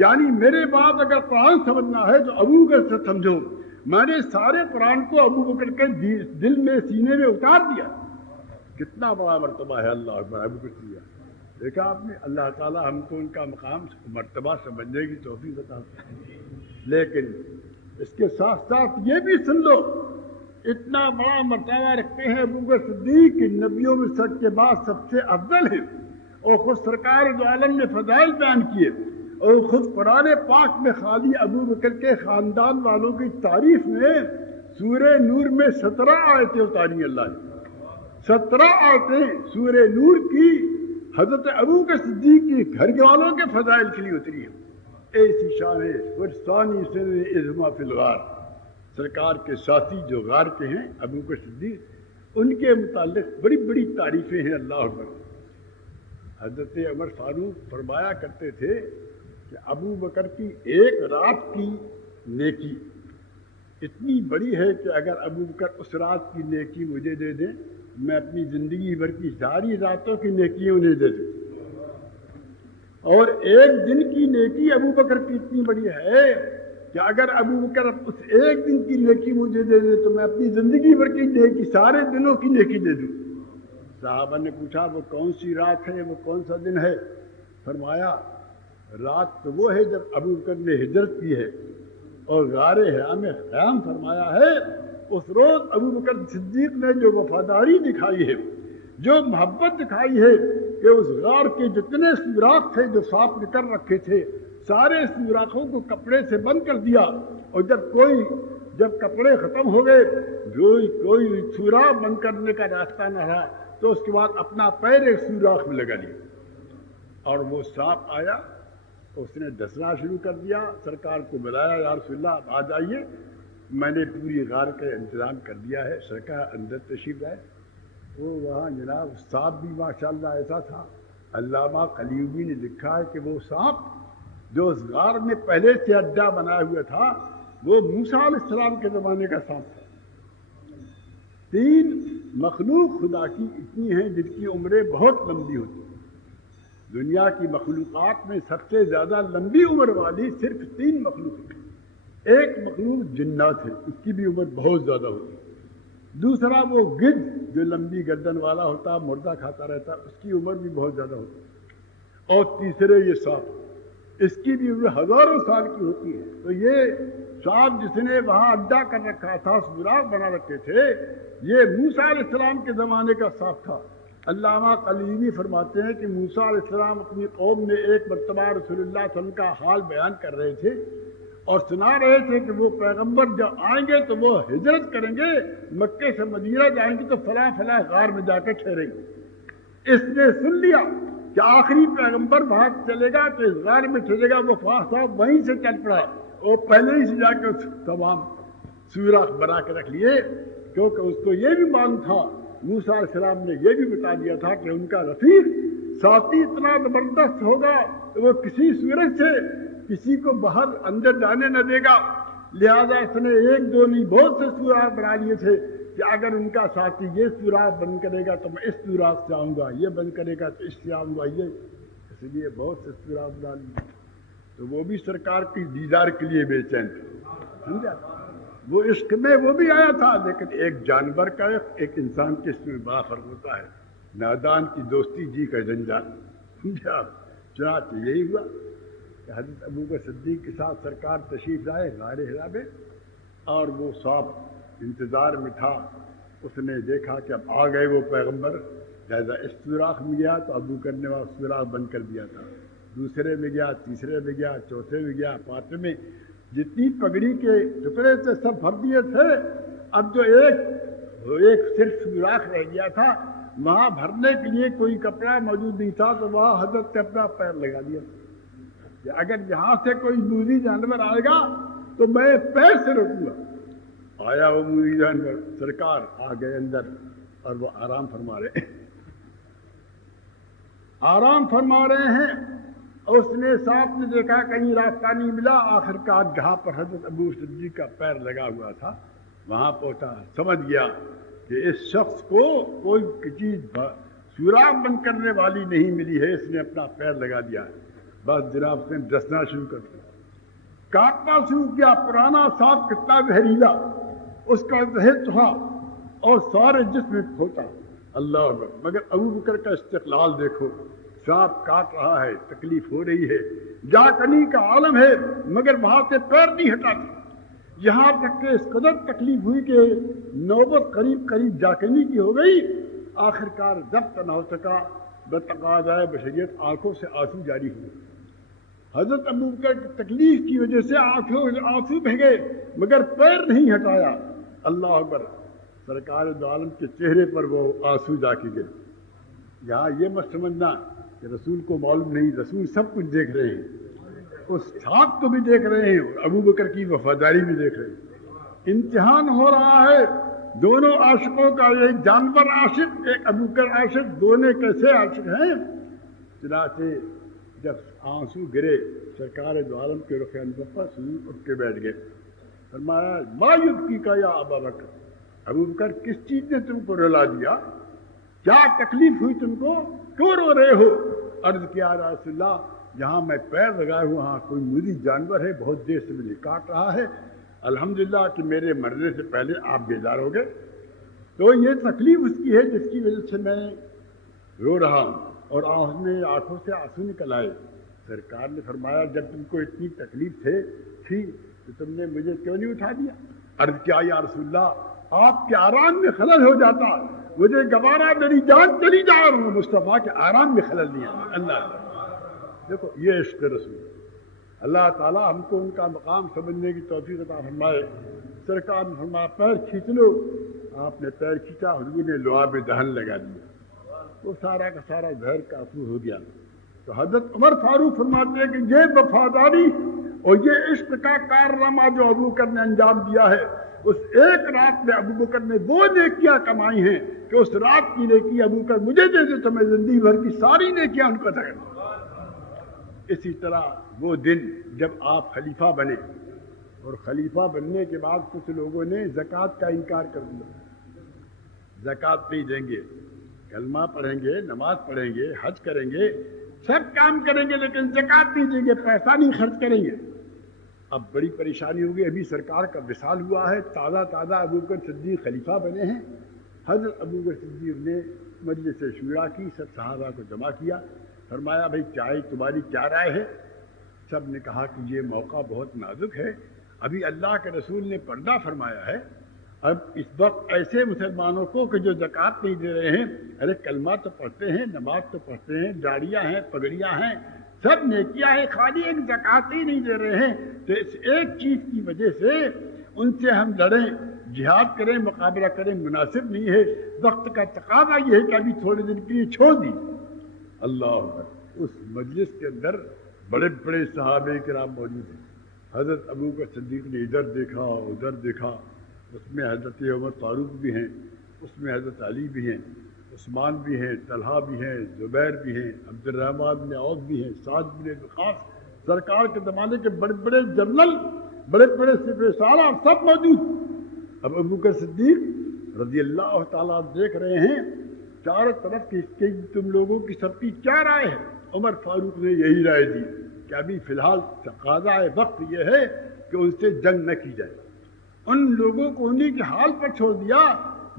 یعنی میرے بعد اگر قرآن سمجھنا ہے تو ابو بکر سے سمجھو، میں نے سارے قرآن کو ابو بکر کے دل میں سینے میں اتار دیا۔ کتنا بڑا مرتبہ ہے اللہ اکبر ابو بکر دیا۔ دیکھا آپ نے، اللہ تعالیٰ ہم کو ان کا مقام مرتبہ سمجھنے کی توفیق عطا فرمائے۔ لیکن اس کے ساتھ ساتھ یہ بھی سن لو، اتنا بڑا مرتبہ رکھتے ہیں ابو بکر صدیق کہ نبیوں میں سب کے بعد سب سے افضل ہے، اور خود سرکار دو عالم نے فضائل بیان کیے، اور خود قرآن پاک میں خالی ابو بکر کے خاندان والوں کی تعریف میں سورہ نور میں 17 آیتیں اتاری اللہ نے۔ 17 آیتیں سورہ نور کی حضرت ابو بکر صدیق کی گھر والوں کے فضائل کے لیے اتری ہے۔ ایسی شان ہے ورثانی سے اذما فی الغار، سرکار کے ساتھی جو غار کے ہیں ابو بکر صدیق، ان کے متعلق بڑی بڑی تعریفیں ہیں اللہ اکبر۔ حضرت عمر فاروق فرمایا کرتے تھے کہ ابو بکر کی ایک رات کی نیکی اتنی بڑی ہے کہ اگر ابو بکر اس رات کی نیکی مجھے دے دیں، میں اپنی زندگی بھر کی ساری راتوں کی نیکی انہیں دے دوں۔ اور ایک دن کی نیکی ابو بکر کی اتنی بڑی ہے کہ اگر ابو بکر اس ایک دن کی نیکی مجھے دے دے تو میں اپنی زندگی بھر کی نیکی سارے دنوں کی نیکی دے دوں۔ صحابہ نے پوچھا وہ کون سی رات ہے، وہ کون سا دن ہے؟ فرمایا رات تو وہ ہے جب ابو بکر نے ہجرت کی ہے اور غار حرا میں قیام فرمایا ہے۔ اس روز ابو بکر صدیق نے جو وفاداری دکھائی ہے، جو محبت دکھائی ہے کہ اس غار کے جتنے سوراخ تھے جو سانپ نے کر رکھے تھے، سارے سوراخوں کو کپڑے سے بند کر دیا، اور جب کپڑے ختم ہو گئے، کوئی سوراخ بند کرنے کا راستہ نہ رہا، تو اس کے بعد اپنا پیر ایک سوراخ میں لگا لیا، اور وہ سانپ آیا، اس نے ڈسنا شروع کر دیا۔ سرکار کو بلایا، یا رسول اللہ آپ آ جائیے، میں نے پوری غار کا انتظام کر دیا ہے، سرکار اندر تشریف لائے۔ وہ وہاں جناب سانپ بھی ماشاءاللہ ایسا تھا، علامہ قلیوبی نے لکھا ہے کہ وہ سانپ جو اس غار میں پہلے سے اڈا بنایا ہوا تھا وہ موسیٰ علیہ السلام کے زمانے کا سانپ تھا۔ 3 مخلوق خدا کی اتنی ہیں جن کی عمریں بہت لمبی ہوتی ہیں۔ دنیا کی مخلوقات میں سب سے زیادہ لمبی عمر والی صرف 3 مخلوق ہیں۔ ایک مخلوق جنات ہے، اس کی بھی عمر بہت زیادہ ہوتی ہے۔ دوسرا وہ گدھ جو لمبی گردن والا ہوتا، مردہ کھاتا رہتا، اس کی عمر بھی بہت زیادہ ہوتی ہے۔ اور تیسرے یہ سانپ، اس کی بھی عمر ہزاروں سال کی ہوتی ہے۔ تو یہ سانپ جس نے وہاں اڈا کر رکھا تھا، سوراخ بنا رکھے تھے، یہ موسیٰ علیہ السلام کے زمانے کا سانپ تھا۔ علامہ قلیمی فرماتے ہیں کہ موسیٰ علیہ السلام اپنی قوم میں ایک مرتبہ رسول اللہ صلی اللہ علیہ وسلم کا حال بیان کر رہے تھے اور سنا رہے تھے کہ وہ پیغمبر جب آئیں گے تو وہ ہجرت کریں گے، مکے سے مدینہ جائیں گے تو فلاں فلاں غار میں جا کے ٹھہریں گے۔ اس نے سن لیا کہ آخری پیغمبر وہاں چلے گا تو اس غار میں ٹھہرے گا، وہ صاحب وہیں سے چل پڑا، اور پہلے ہی سے جا کے تمام سوراخ بنا کے رکھ لیے، کیونکہ اس کو یہ بھی معلوم تھا، موسیٰ علیہ السلام نے یہ بھی بتا دیا تھا کہ ان کا رفیق ساتھی اتنا زبردست ہوگا کہ وہ کسی صورت سے کسی کو باہر اندر جانے نہ دے گا۔ لہذا اس نے 1 2 نہیں بہت سے سوراخ بنا لیے تھے کہ اگر ان کا ساتھی یہ سوراخ بند کرے گا تو میں اس سوراخ سے آؤں گا، یہ بند کرے گا تو اس سے آؤں گا، یہ اس لیے بہت سے سوراخ بنا لیے۔ تو وہ بھی سرکار کی دیدار کے لیے بے چین تھا، سمجھا؟ وہ عشق میں وہ بھی آیا تھا، لیکن ایک جانور کا ایک انسان کے اس میں بڑا فرق ہوتا ہے۔ نادان کی دوستی جی کا جنجال، سمجھا؟ چنانچہ یہی ہوا کہ حضرت ابو بکر صدیق کے ساتھ سرکار تشریف لائے غار حرا میں، اور وہ سانپ انتظار میں تھا۔ اس نے دیکھا کہ اب آ گئے وہ پیغمبر، لہذا اس سوراخ میں گیا تو ابو بکر نے وہ سوراخ بند کر دیا تھا، دوسرے میں گیا، تیسرے میں گیا، چوتھے میں گیا، 5ویں میں، جتنی پگڑی کے ٹکڑے سے سب بھر دیے تھے۔ اب جو ایک صرف سوراخ رہ گیا تھا، وہاں بھرنے کے لیے کوئی کپڑا موجود نہیں تھا، تو وہاں حضرت نے اپنا پیر لگا دیا کہ اگر یہاں سے کوئی دوسری جانور آئے گا تو میں پیر سے روکوں گا۔ آیا وہ مریدان سرکار آ گئے اندر اور وہ آرام فرما رہے ہیں، آرام فرما رہے ہیں۔ اس نے صاحب نے دیکھا کہیں راستہ نہیں ملا، آخر کار جہاں پر حضرت ابو صدیق کا پیر لگا ہوا تھا وہاں پہنچا، سمجھ گیا کہ اس شخص کو کوئی چیز سوراخ بند کرنے والی نہیں ملی ہے، اس نے اپنا پیر لگا دیا ہے۔ بس جناب نے ڈسنا شروع کر دیا، کاٹنا شروع کیا۔ پرانا سانپ کتنا زہریلا، اس کا زہر تھا اور سارے جسم میں پھوٹا۔ اللہ اکبر! مگر ابو بکر کا استقلال دیکھو، سانپ کاٹ رہا ہے، تکلیف ہو رہی ہے، جاکنی کا عالم ہے، مگر وہاں سے پیر نہیں ہٹاتے، یہاں تک کہ اس قدر تکلیف ہوئی کہ نوبت قریب قریب جاکنی کی ہو گئی۔ آخر کار ضبط نہ ہو سکا، بتقاضائے بشریت آنکھوں سے آنسو جاری ہوئے۔ حضرت ابو بکر کی تکلیف کی وجہ سے آنسو بہے مگر پیر نہیں ہٹایا۔ اللہ اکبر! سرکار دو عالم کے چہرے پر وہ آنسو جا کے گئے۔ یہاں یہ مت سمجھنا کہ رسول کو معلوم نہیں، رسول سب کچھ دیکھ رہے ہیں، اس ساتھ کو بھی دیکھ رہے ہیں اور ابو بکر کی وفاداری بھی دیکھ رہے ہیں۔ امتحان ہو رہا ہے دونوں عاشقوں کا، ایک جانور عاشق، ایک ابو بکر عاشق، دونوں کیسے عاشق ہیں۔ چنانچہ جب آنسو گرے سرکار دو عالم کے رخ انور پر سجود اٹھ کے بیٹھ گئے، فرمایا ما یبکی کا یا ابا بکر، ابو بکر کس چیز نے تم کو رلا دیا، کیا تکلیف ہوئی تم کو، کیوں رو رہے ہو؟ عرض کیا رسول اللہ جہاں میں پیر لگائے ہوں وہاں کوئی مودی جانور ہے، بہت دیر سے مجھے کاٹ رہا ہے، الحمدللہ کہ میرے مرنے سے پہلے آپ بیدار ہو گئے، تو یہ تکلیف اس کی ہے جس کی وجہ سے میں رو رہا ہوں۔ اور آنکھوں سے آنسو نکل آئے۔ سرکار نے فرمایا جب تم کو اتنی تکلیف تھی تو تم نے مجھے کیوں نہیں اٹھا دیا؟ عرض کیا یا رسول اللہ آپ کے آرام میں خلل ہو جاتا، مجھے گوارا میری جان چلی جا رہا ہوں، مصطفیٰ کے آرام میں خلل نہیں آتا۔ اللہ دیکھو یہ عشق رسول، اللہ تعالیٰ ہم کو ان کا مقام سمجھنے کی توفیق عطا فرمائے۔ سرکار نے فرمایا پیر کھینچ لو، آپ نے پیر کھینچا، حضور نے لعاب دہن لگا دیا، وہ سارا کا سارا زہر کافور ہو گیا۔ تو حضرت عمر فاروق فرماتے ہیں کہ یہ وفاداری اور یہ عشق کا کارنامہ جو ابو بکر نے انجام دیا ہے، اس ایک رات میں ابو بکر نے وہ نیکیاں کمائی ہیں کہ اس رات کی نیکی ابو بکر مجھے دے دے تو میں زندگی بھر کی ساری نیکیاں ان کو ادا کر دوں۔ اسی طرح وہ دن جب آپ خلیفہ بنے اور خلیفہ بننے کے بعد کچھ لوگوں نے زکوٰۃ کا انکار کر دیا، زکوٰۃ نہیں دیں گے، کلمہ پڑھیں گے، نماز پڑھیں گے، حج کریں گے، سب کام کریں گے لیکن زکوٰۃ نہیں دیں گے، پیسہ نہیں خرچ کریں گے۔ اب بڑی پریشانی ہوگی، ابھی سرکار کا وصال ہوا ہے، تازہ ابو بکر صدیق خلیفہ بنے ہیں۔ حضرت ابو بکر صدیق نے مجلس شورا کی، سب صحابہ کو جمع کیا، فرمایا بھائی چائے تمہاری کیا رائے ہے؟ سب نے کہا کہ یہ موقع بہت نازک ہے، ابھی اللہ کے رسول نے پردہ فرمایا ہے، اب اس وقت ایسے مسلمانوں کو کہ جو زکوٰۃ نہیں دے رہے ہیں، ارے کلمہ تو پڑھتے ہیں، نماز تو پڑھتے ہیں، داڑیاں ہیں، پگڑیاں ہیں، سب نیکیاں ہیں، خالی ایک زکوٰۃ ہی نہیں دے رہے ہیں، تو اس ایک چیز کی وجہ سے ان سے ہم لڑیں، جہاد کریں، مقابلہ کریں، مناسب نہیں ہے، وقت کا تقاضا یہ ہے کہ ابھی تھوڑے دن کے لیے چھوڑ دی۔ اللہ اکبر! اس مجلس کے اندر بڑے بڑے صحابہ کرام موجود ہیں۔ حضرت ابو بکر صدیق نے ادھر دیکھا ادھر دیکھا، اس میں حضرت عمر فاروق بھی ہیں، اس میں حضرت علی بھی ہیں، عثمان بھی ہیں، طلحہ بھی ہیں، زبیر بھی ہیں، عبد الرحمن بن عوف بھی ہیں، سعد بن وقاص، سرکار کے زمانے کے بڑے بڑے جنرل، بڑے بڑے سپہ سالار سب موجود۔ اب ابو بکر صدیق رضی اللہ تعالیٰ دیکھ رہے ہیں چاروں طرف کہ تم لوگوں کی سب کی کیا رائے ہے؟ عمر فاروق نے یہی رائے دی کہ ابھی فی الحال تقاضا وقت یہ ہے کہ ان سے جنگ نہ کی جائے، ان لوگوں کو انہی کے حال پر چھوڑ دیا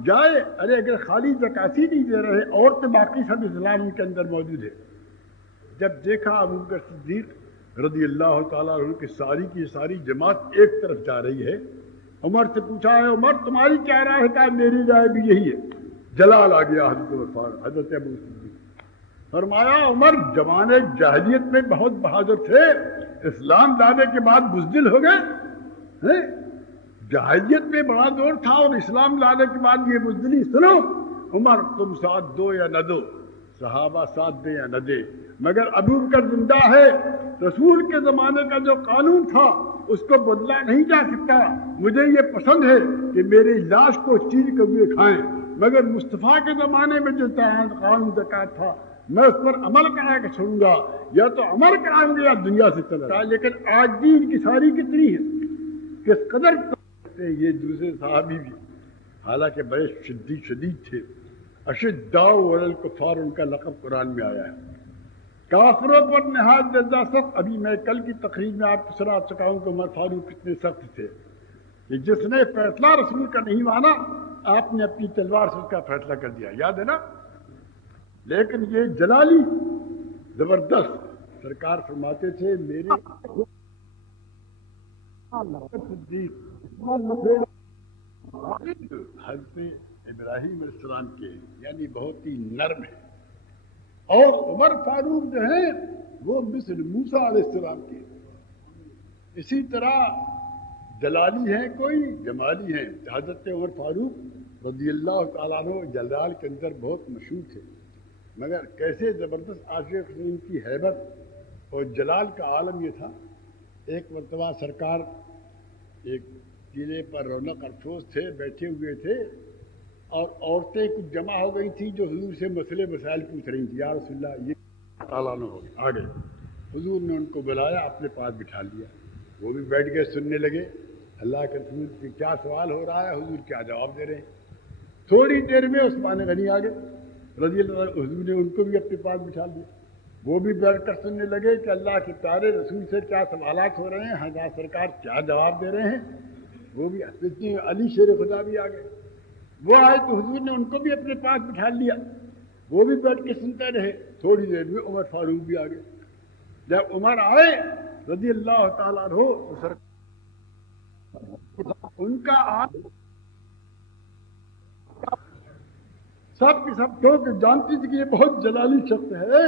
جائے۔ ارے اگر خالی زکوٰۃ ہی نہیں دے رہے اور تو باقی سب اسلام ان کے اندر موجود ہے۔ جب دیکھا ابو بکر صدیق رضی اللہ تعالیٰ عنہ کی ساری جماعت ایک طرف جا رہی ہے، عمر سے پوچھا ہے عمر تمہاری کیا رائے ہے؟ کہا میری رائے بھی یہی ہے۔ جلال آ گیا حضرت ابو صدیق، فرمایا عمر جوان جاہلیت میں بہت بہادر تھے، اسلام لانے کے بعد بزدل ہو گئے، جاہلیت میں بڑا دور تھا اور اسلام لانے کے بعد یہ بزدلی۔ سنو عمر تم ساتھ دو یا نہ دو، صحابہ ساتھ دیں یا نہ دیں، مگر ابو بکر زندہ ہے، رسول کے زمانے کا جو قانون تھا اس کو بدلا نہیں جا سکتا. مجھے یہ پسند ہے کہ میری لاش کو چیر کے ہوئے کھائیں، مگر مصطفیٰ کے زمانے میں جو قانون زکوٰۃ تھا میں اس پر عمل کرا کے چھوڑوں گا، یا تو عمل کرائیں گے یا دنیا سے چلا جائے. لیکن آج دین کی ساری کتنی ہے، کس قدر یہ دوسرے صحابی بھی حالانکہ بڑے شدید تھے. اشداء علی الکفار ان کا لقب قرآن میں آیا ہے. کافروں پر نہایت درجہ سخت. ابھی میں کل کی تقریر میں آپ کو سنا چکا ہوں کہ عمر فاروق کتنے سخت تھے کہ جس نے فیصلہ رسول کا نہیں مانا آپ نے اپنی تلوار سے اس کا فیصلہ کر دیا، یاد ہے نا. لیکن یہ جلالی زبردست. سرکار فرماتے تھے میرے حضرت ابراہیم علیہ السلام کے یعنی بہت ہی نرم ہے، اور عمر فاروق جو ہیں وہ مثل موسیٰ علیہ السلام کے. اسی طرح جلالی ہیں کوئی جمالی ہیں. حضرت عمر فاروق رضی اللہ تعالیٰ عنہ جلال کے اندر بہت مشہور تھے، مگر کیسے زبردست عاشق ان کی ہیبت اور جلال کا عالم یہ تھا. ایک مرتبہ سرکار ایک قلعے پر رونق افروز تھے، بیٹھے ہوئے تھے، اور عورتیں کچھ جمع ہو گئی تھیں جو حضور سے مسئلے مسائل پوچھ رہی تھیں. یا رسول اللہ یہ تعالیٰ نہ ہو گئے. آ گئے حضور نے ان کو بلایا، اپنے پاس بٹھا لیا. وہ بھی بیٹھ گئے، سننے لگے اللہ کے رسول کہ کیا سوال ہو رہا ہے، حضور کیا جواب دے رہے ہیں. تھوڑی دیر میں عثمان غنی آ گئے رضی اللہ عنہ. حضور نے ان کو بھی اپنے پاس بٹھا لیا. وہ بھی بیٹھ کر سننے لگے کہ اللہ کے پیارے رسول سے کیا سوالات ہو رہے ہیں، حضرت سرکار کیا جواب دے رہے ہیں. وہ بھی علی شیر خدا بھی آ گئے. وہ آئے تو حضور نے ان کو بھی اپنے پاس بٹھا لیا. وہ بھی بیٹھ کے سنتے رہے. تھوڑی دیر میں عمر فاروق بھی آ گئے. جب عمر آئے رضی اللہ تعالیٰ عنہ ان کا سب کے سب کیونکہ جانتی تھی کہ یہ بہت جلالی شخص ہے،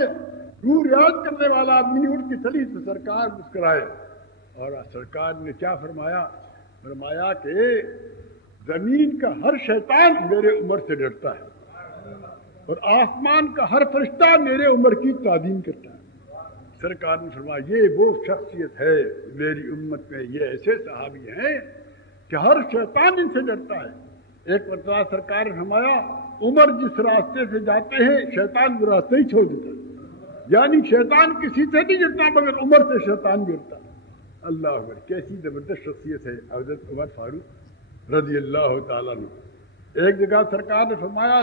روح ریاض کرنے والا آدمی نے اٹھ کے چلی تو سرکار مسکرائے. اور سرکار نے کیا فرمایا؟ فرمایا کہ زمین کا ہر شیطان میرے عمر سے ڈرتا ہے، اور آسمان کا ہر فرشتہ میرے عمر کی تعظیم کرتا ہے. سرکار نے فرمایا یہ وہ شخصیت ہے میری امت میں، یہ ایسے صحابی ہیں کہ ہر شیطان ان سے ڈرتا ہے. ایک مرتبہ سرکار نے فرمایا عمر جس راستے سے جاتے ہیں شیطان وہ راستہ ہی چھوڑ دیتا ہے. یعنی شیطان کسی سے نہیں ڈرتا مگر عمر سے شیطان ڈرتا ہے. اللہ اکبر، کیسی زبردست شخصیت ہے حضرت عمر فاروق رضی اللہ تعالیٰ عنہ. ایک جگہ سرکار نے فرمایا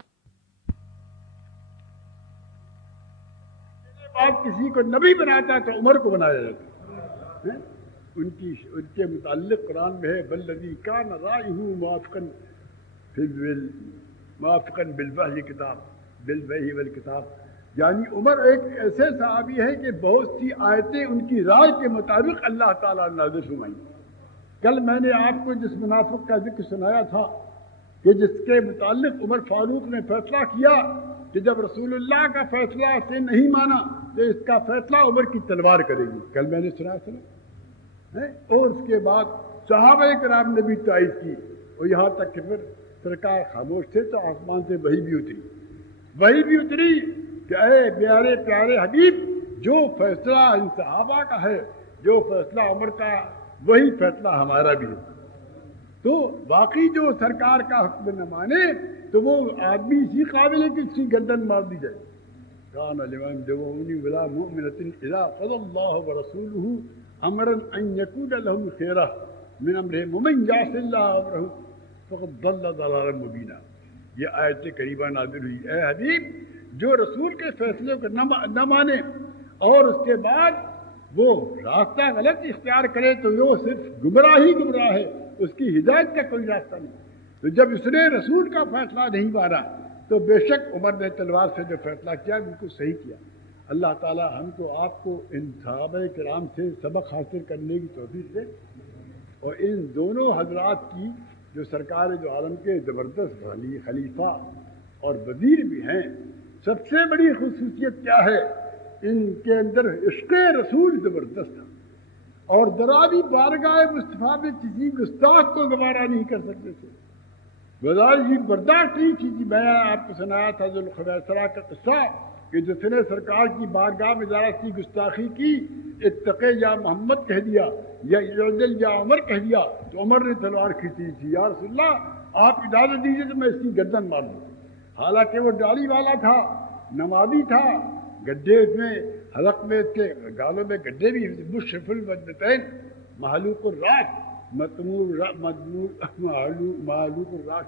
آپ کسی کو نبی بناتا تو عمر کو بنایا جاتا. ان کے متعلق قرآن میں ہے والذی کان رائہ موافقا بالوحی کتاب بالوحی والکتاب. یعنی عمر ایک ایسے صحابی ہے کہ بہت سی آیتیں ان کی رائے کے مطابق اللہ تعالیٰ نے نازل فرمائیں. کل میں نے آپ کو جس منافق کا ذکر سنایا تھا کہ جس کے متعلق عمر فاروق نے فیصلہ کیا کہ جب رسول اللہ کا فیصلہ سے نہیں مانا تو اس کا فیصلہ عمر کی تلوار کرے گی. کل میں نے سنا اور اس کے بعد صحابہ کرام نے بھی تائید کی. اور یہاں تک کہ پھر سرکار خاموش تھے تو آسمان سے وحی بھی اتری کہ اے پیارے پیارے حبیب، جو فیصلہ ان صحابہ کا ہے، جو فیصلہ عمر کا، وہی فیصلہ ہمارا بھی ہے. تو باقی جو سرکار کا حکم نہ مانے تو وہ آدمی اسی قابل ہے کہ اس کی گردن مار دی جائے. کان لمن دعونی ولا مؤمنۃ اذا قضى الله ورسوله امرا ان يكون لهم خيرا من امرهم ومن يعص الله امره فقد ضل ضلالا مبینا. یہ آیت کریمہ نازل ہوئی اے حبیب جو رسول کے فیصلے کو نہ مانے اور اس کے بعد وہ راستہ غلط اختیار کرے تو وہ صرف گمراہ ہے، اس کی ہدایت کا کوئی راستہ نہیں. تو جب اس نے رسول کا فیصلہ نہیں مانا تو بے شک عمر نے تلوار سے جو فیصلہ کیا بالکل صحیح کیا. اللہ تعالی ہم کو آپ کو ان صحابہ کرام سے سبق حاصل کرنے کی توفیق دے. اور ان دونوں حضرات کی جو سرکار جو عالم کے زبردست خلیفہ اور وزیر بھی ہیں، سب سے بڑی خصوصیت کیا ہے؟ ان کے اندر عشق رسول زبردست ہے، اور درابی بارگاہ مصطفیٰ میں کسی گستاخ کو گوارا نہیں کر سکتے تھے. برداشت نہیں کی تھی. میں آپ کو سنایا تھا ذوالخویسرہ کا قصہ کہ جس نے سرکار کی بارگاہ میں ذرا سی گستاخی کی، اتقے یا محمد کہہ دیا یا اعدل یا عمر کہہ دیا، تو عمر نے تلوار کھینچی تھی، یا رسول اللہ آپ اجازت دیجیے تو میں اس کی گردن مار دوں۔ حالانکہ وہ داڑھی والا تھا، نمازی تھا، گڈھے اس میں حلق میں، اس کے گالوں میں گڈھے بھی، مشرف الوجنتین، محلوق الراس، معلوق الراس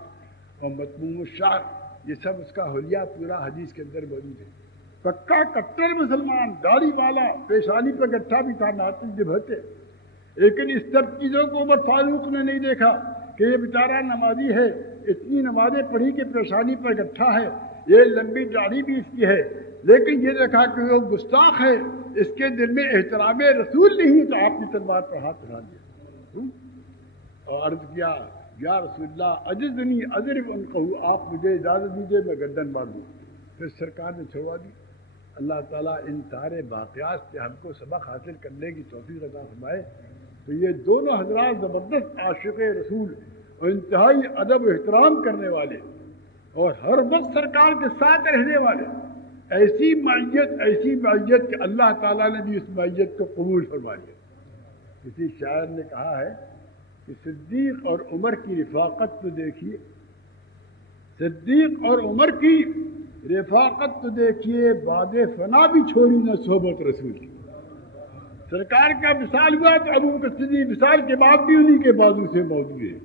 اور مطموم الشعر، یہ سب اس کا حلیہ پورا حدیث کے اندر موجود ہے۔ پکا کٹر مسلمان، داڑھی والا، پیشانی پہ گٹھا بھی تھا، ناطق جب ہوتے، لیکن اس سب چیزوں کو عمر فاروق نے نہیں دیکھا کہ یہ بیچارہ نمازی ہے، اتنی نمازیں پڑھی کہ پیشانی پر گٹھا ہے، یہ لمبی داڑھی بھی اس کی ہے، لیکن یہ دیکھا کہ وہ گستاخ ہے، اس کے دل میں احترام رسول نہیں، تو آپ نے تلوار پر ہاتھ اٹھا دیا اور عرض کیا یا رسول اللہ اجزنی اضرب عنقہ، آپ مجھے اجازت دیجیے میں گردن مار دوں۔ پھر سرکار نے چھوڑا دی۔ اللہ تعالیٰ ان سارے واقعات سے ہم کو سبق حاصل کرنے کی توفیق عطا فرمائے۔ تو یہ دونوں حضرات زبردست عاشق رسول اور انتہائی ادب و احترام کرنے والے اور ہر وقت سرکار کے ساتھ رہنے والے، ایسی معیت کہ اللہ تعالیٰ نے بھی اس معیت کو قبول فرما لیا۔ کسی شاعر نے کہا ہے کہ صدیق اور عمر کی رفاقت تو دیکھیے، صدیق اور عمر کی رفاقت تو دیکھیے، بعد فنا بھی چھوڑی نہ صحبت رسول کی۔ سرکار کا وصال ہوا تو ابو بکر صدیق وصال کے بعد بھی انہی کے بازو سے موجود ہے،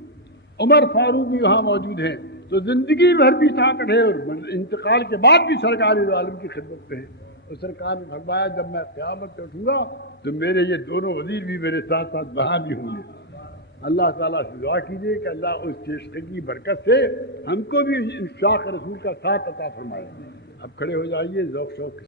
عمر فاروق بھی وہاں موجود ہیں، تو زندگی بھر بھی ساتھ رہے اور انتقال کے بعد بھی سرکار عالم کی خدمت میں ہے۔ اور سرکار نے فرمایا جب میں قیامت پہ اٹھوں گا تو میرے یہ دونوں وزیر بھی میرے ساتھ ساتھ وہاں بھی ہوں گے۔ اللہ تعالیٰ سے دعا کیجیے کہ اللہ اس چیشتے کی برکت سے ہم کو بھی شاخ رسول کا ساتھ عطا فرمائے۔ اب کھڑے ہو جائیے ذوق شوق